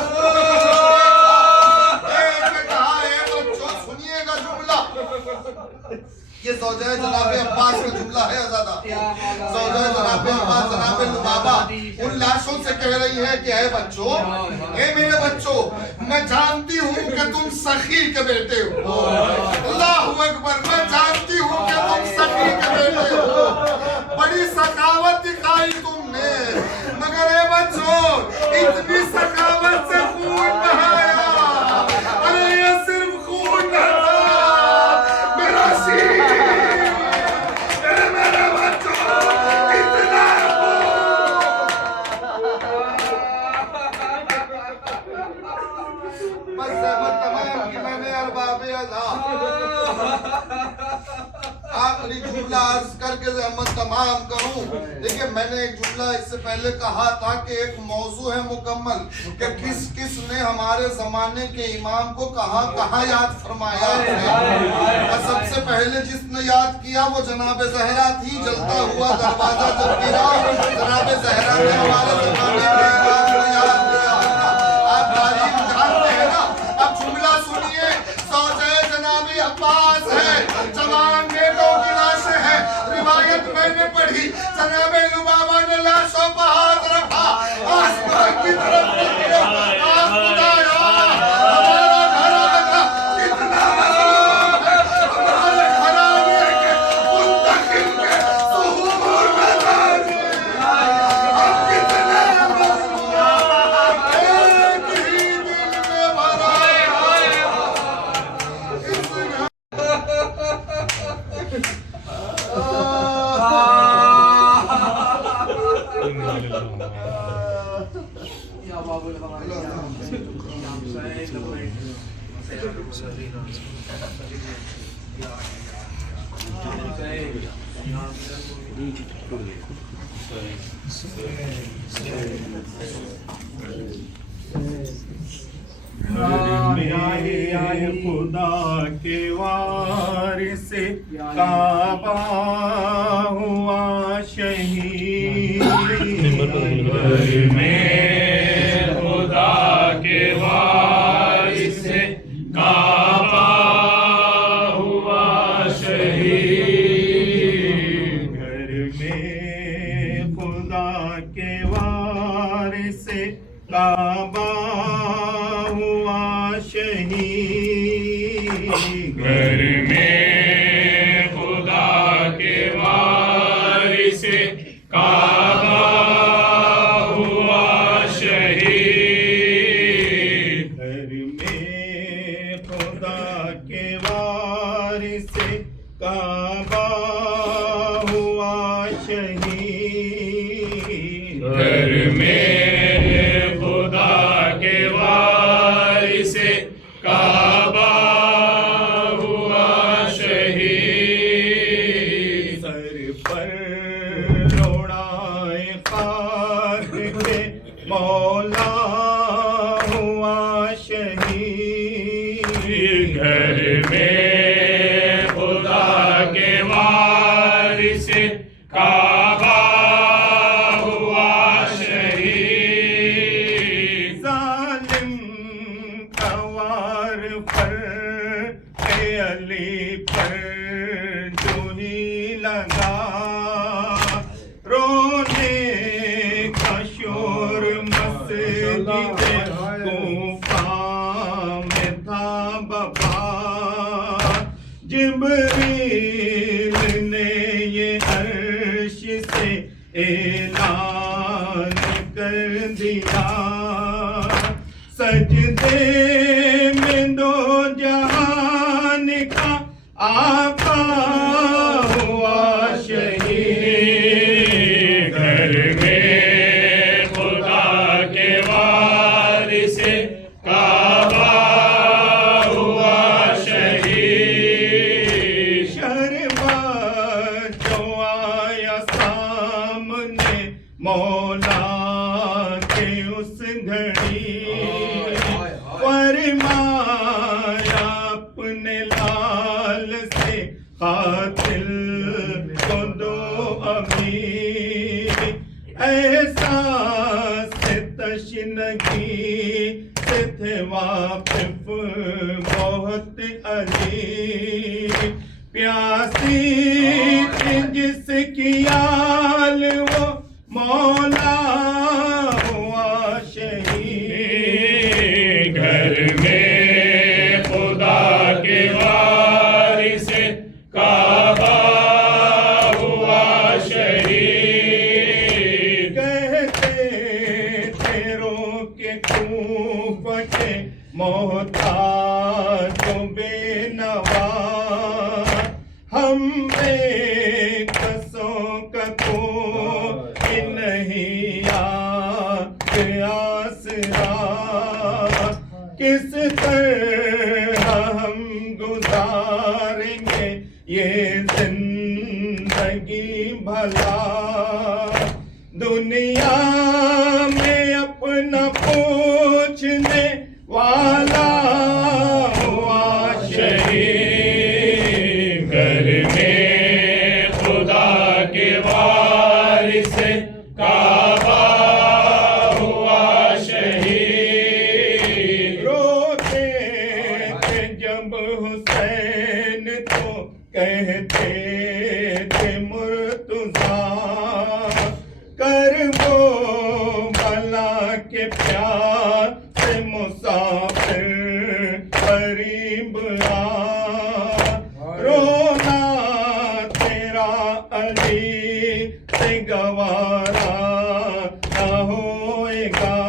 बच्चों सुनिएगा जुमला। ये ज़ौजाए जनाबे अब्बास का जुमला है आज़ादा। ज़ौजाए जनाबे अब्बास जनाबे लुबाबा उन लाशों से कह रही है कि ऐ बच्चों, ऐ मेरे बच्चों, मैं जानती हूँ कि तुम सखी के बेटे हो। अल्लाहु अकबर, मैं जानती हूँ कि तुम सखी के बेटे हो। बड़ी सखावत दिखाई तुमने, मगर ऐ बच्चों, इतनी सखावत से खून बहाया। अरे ये सिर्फ खून न था, मेरा शीर, मेरे बच्चों, इतना बस सहमत तमाम कि मैंने अरबाबे अज़ा आखिरी जुमला अर्ज करके रहमत तमाम करूं। देखिए मैंने एक जुमला इससे पहले कहा था कि एक मौजू है मुकम्मल कि किस किस ने हमारे जमाने के इमाम को कहाँ कहाँ याद फरमाया है। और सबसे पहले जिसने याद किया वो जनाबे ज़हरा थी। जलता हुआ दरवाजा जब गिरा, जनाबे ज़हरा ने हमारे जमाने के इमाम को याद किया। आप तारीख जानते हैं ना। अब जुमला सुनिए, ज़ौजाए जनाबे अब्बास है, जवान बेटों की लाशें हैं। रिवायत मैंने पढ़ी, जनाबे लुबाबा ने लाशों पर हाथ रखा, आसमान की तरफ देखा, खुदाया हमारा घराना कितना मजलूम है, हमारे घराने के मुंतकिल के ज़ुहूर में नाज़िल, हम कितने मजलूम एक ही दिल में भरा या बाबुल हवाए खुदा के वारिस काबा हुआ शहीद, में खुदा के वारिस काबा हुआ शहीद। घर में खुदा के वारिस काबा हुआ शहीद, घर में खुदा के वारिस काबा हुआ शहीद। घर में खुदा के वारिस काबा हुआ शहीद, घर में खुदा के वारिस काबा हुआ शहीद। सर पर लोड़ाए खाक के मौला हुआ शहीद। घर में खुदा के वारिस काबा हुआ शहीद। जालिम कवार पर अली पर जो ही लगा, रोने का शोर मस्जिद कूफा में था बपा। जिब्रील ने ये अर्श से ऐलान कर दिया, सजदे में दो जहान का आका हुआ शहीद। घर में खुदा के वारिस काबा हुआ शहीद। शर्मा जो आया सामने मौला के उस घड़ी, फरमाया अपने लाल से कातिल को दो अमीर। एहसास तशनगी से थे वाकिफ बहुत अली, प्यासी थी जिसकी आल वो मौला हुआ शहीद। घर में खुदा के वारिस काबा हुआ शहीद। कहते थे रोके कूफा के मोहताजों बेनवा, हम बेकसों का कोई नहीं आसरा। किस तरह हम गुजारेंगे ये जिंदगी भला, दुनिया में अपना पूछने वाला हुआ शहीद। घर में खुदा के वारिस काबा हुआ शहीद। रोते थे जब हुसैन तो कहते थे मुर्तज़ा, कर वो भला के प्यार से मुसाफिर करीब आ। रोना तेरा अली से गवारा न होएगा,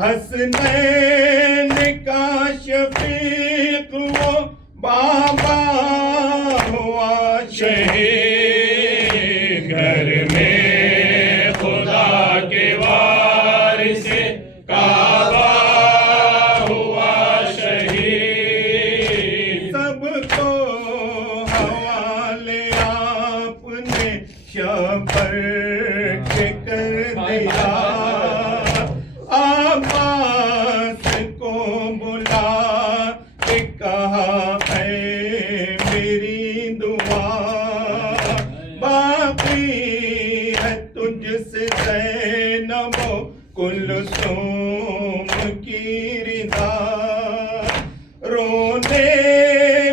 हसनैन का शफीक वो बाबा हुआ शहीद। घर में खुदा के वारिस काबा हुआ शहीद। सबको हवाले आपने शबर के कर दिया, आबास को बुला के कहा है मेरी दुआ, बाकी है तुझसे ज़ैनबो कुलसूम की रिदा। रोने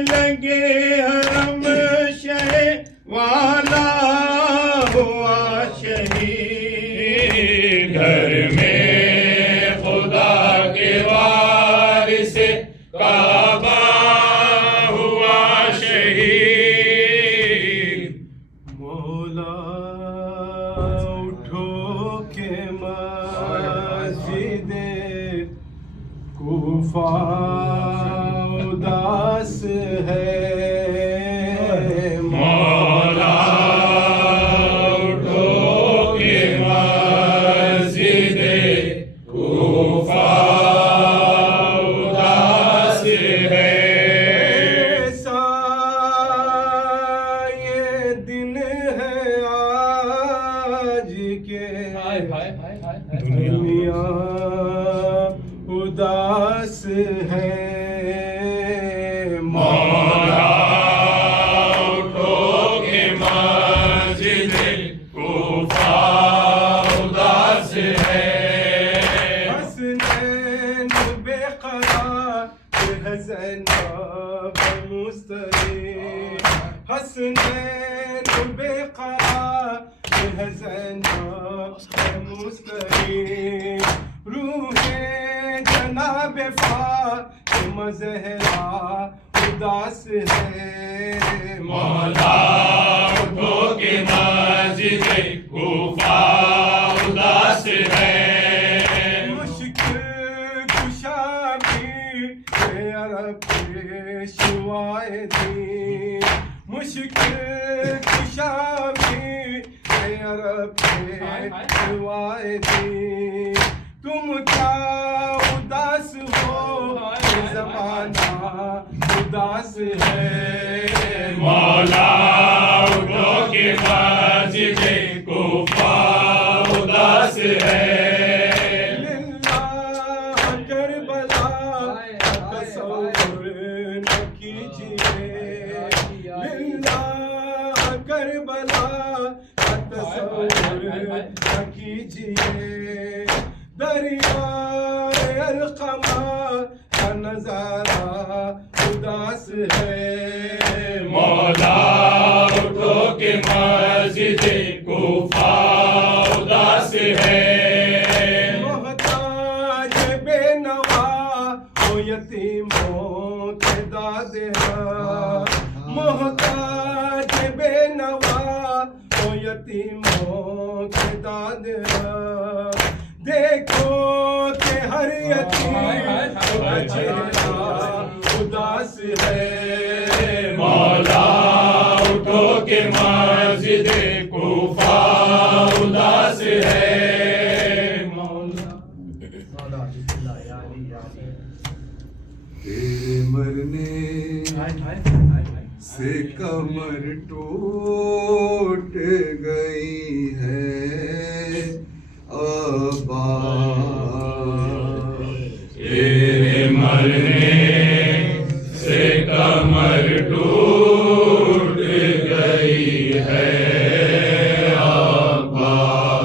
लगे हरम शह वाला हुआ शहीद। घर में खुदा के वारिस काबा हुआ शहीद। मौला उठो के मस्जिदे कूफा उदास है, मौला उठो के मस्जिद कूफा उदास मौला उठो के मस्जिद कूफा उदास है। हसनैन बेकरार है ज़ैनब मुस्तरीब, हसनैन बेकरार है ज़ैनब मुस्तरीब, रूहे जनाब फातिमा ज़हरा उदास है। मौला उठो के मस्जिद कूफा उदास है। मुश्किल कुशा भी अरब पेशवाए दी, मुश्किल कुशा भी अरब पेशवाए दी, तुम क्या उदास हो ज़माना उदास है। मौला उठो के मस्जिद कूफा उदास है। लिल्लाह करबला तसव्वुर न कीजिए, लिल्लाह करबला तसव्वुर न कीजिए, दरियाए अलक़मा का नज़ारा उदास है। मौला उठो के मस्जिद कूफा उदास है। मोहताज बेनवा हो यतीमों के दादेहा, मोहताज बेनवा हो यतीमों के दादेहा, देखो के हर यतीम का चेहरा उदास है। मौला उठो के मस्जिद कूफा उदास है। तेरे मरने से कमर टूट गई है अब्बा, तेरे मरने से कमर टूट गई है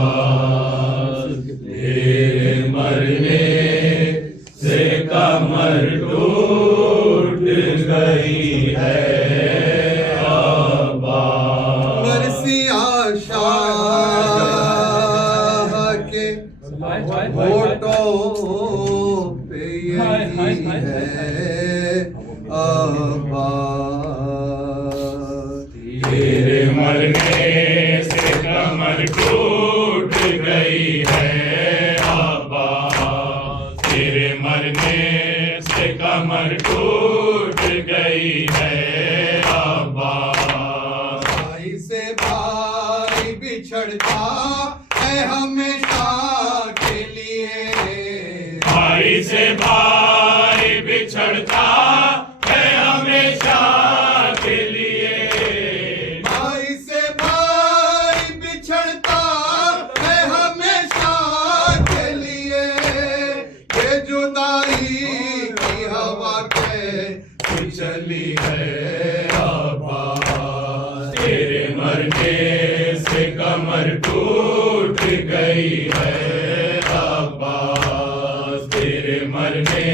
अब्बास, तेरे मरने से कमर टूट गई है अब्बास। मरसिया शाह के होठों पे यही है अब्बा, तेरे मरने से कमर टूट गई है अब्बास, तेरे मरने से कमर टूट गई है अब्बास। भाई से भाई बिछड़ता है हमेशा के लिए, भाई से भाई बिछड़ता है हमेशा के लिए, भाई से भाई बिछड़ता है हमेशा के लिए, ये जुदाई की हवा के चली है अब्बास, तेरे मरने से कमर टूट गई है अब्बास, तेरे मरने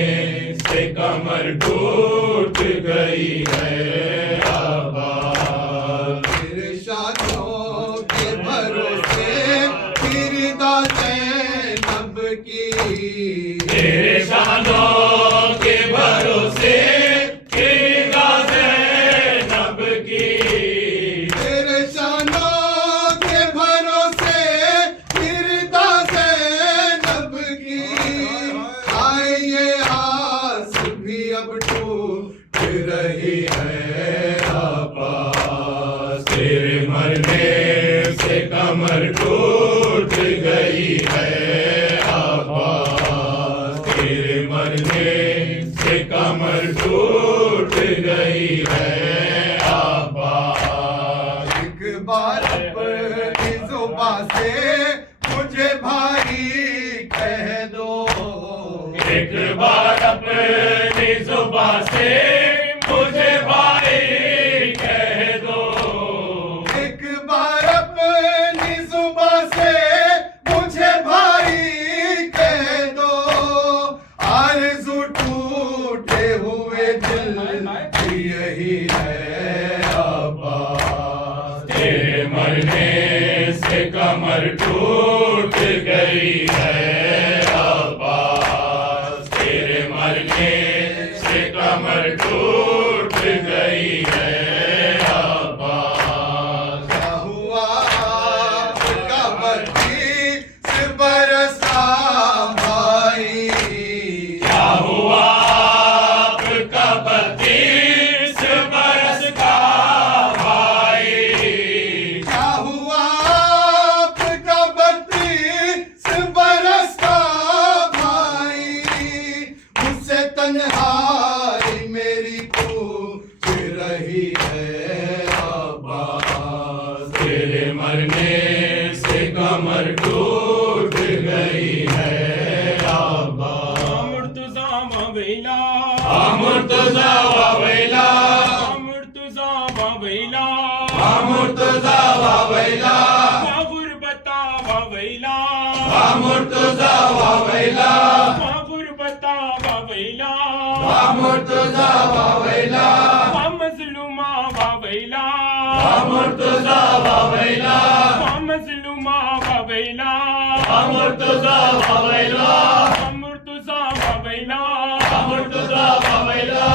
से कमर टूट गई है अब्बास। तेरे शानों के भरोसे फिरदा ज़ैनब की, तेरे शानों के भरोसे फिरदा ज़ैनब की, तेरे शानों के भरोसे फिरदा ज़ैनब की, आए ये आस भी अब टूट रही है अब्बास, तेरे मरने से कमर टूट गई है अब्बास, तेरे मरने से कमर टूट गई है अब्बास। एक बार अपनी जुबां से मुझे भाई कह दो, एक बार अपनी जुबां से मुझे भाई कह दो। एक बार अपनी जुबां से मुझे भाई कह दो। आरज़ू टूटे हुए दिल की यही है अब्बास। तेरे मरने से कमर टूट गई है अब्बास। तेरे मरने से कमर टूट गई है अब्बास। क्या हुआ आपका बत्ती से बरसा भाई। क्या हुआ आपका 32 बरस का भाई। क्या हुआ आपका 32 बरस का भाई। मुझसे तन्हाई मेरी पूछ रही है अब्बास। तेरे मरने से कमर टूट गई है अब्बास। मुर्तजा बाबैला मुर्तजा वावैला मुर्तजा बाबैला मुर्तजा वावैला गुरबता बाबैला मुर्तजा वावैला गुरबता बाबैला मुर्तजा वावैला मजलूमा बाबैला मुर्तजा वावैला मजलूमा बाबैला मुर्तजा वावैला मुर्तजा बाबैला मुर्तजा वावैला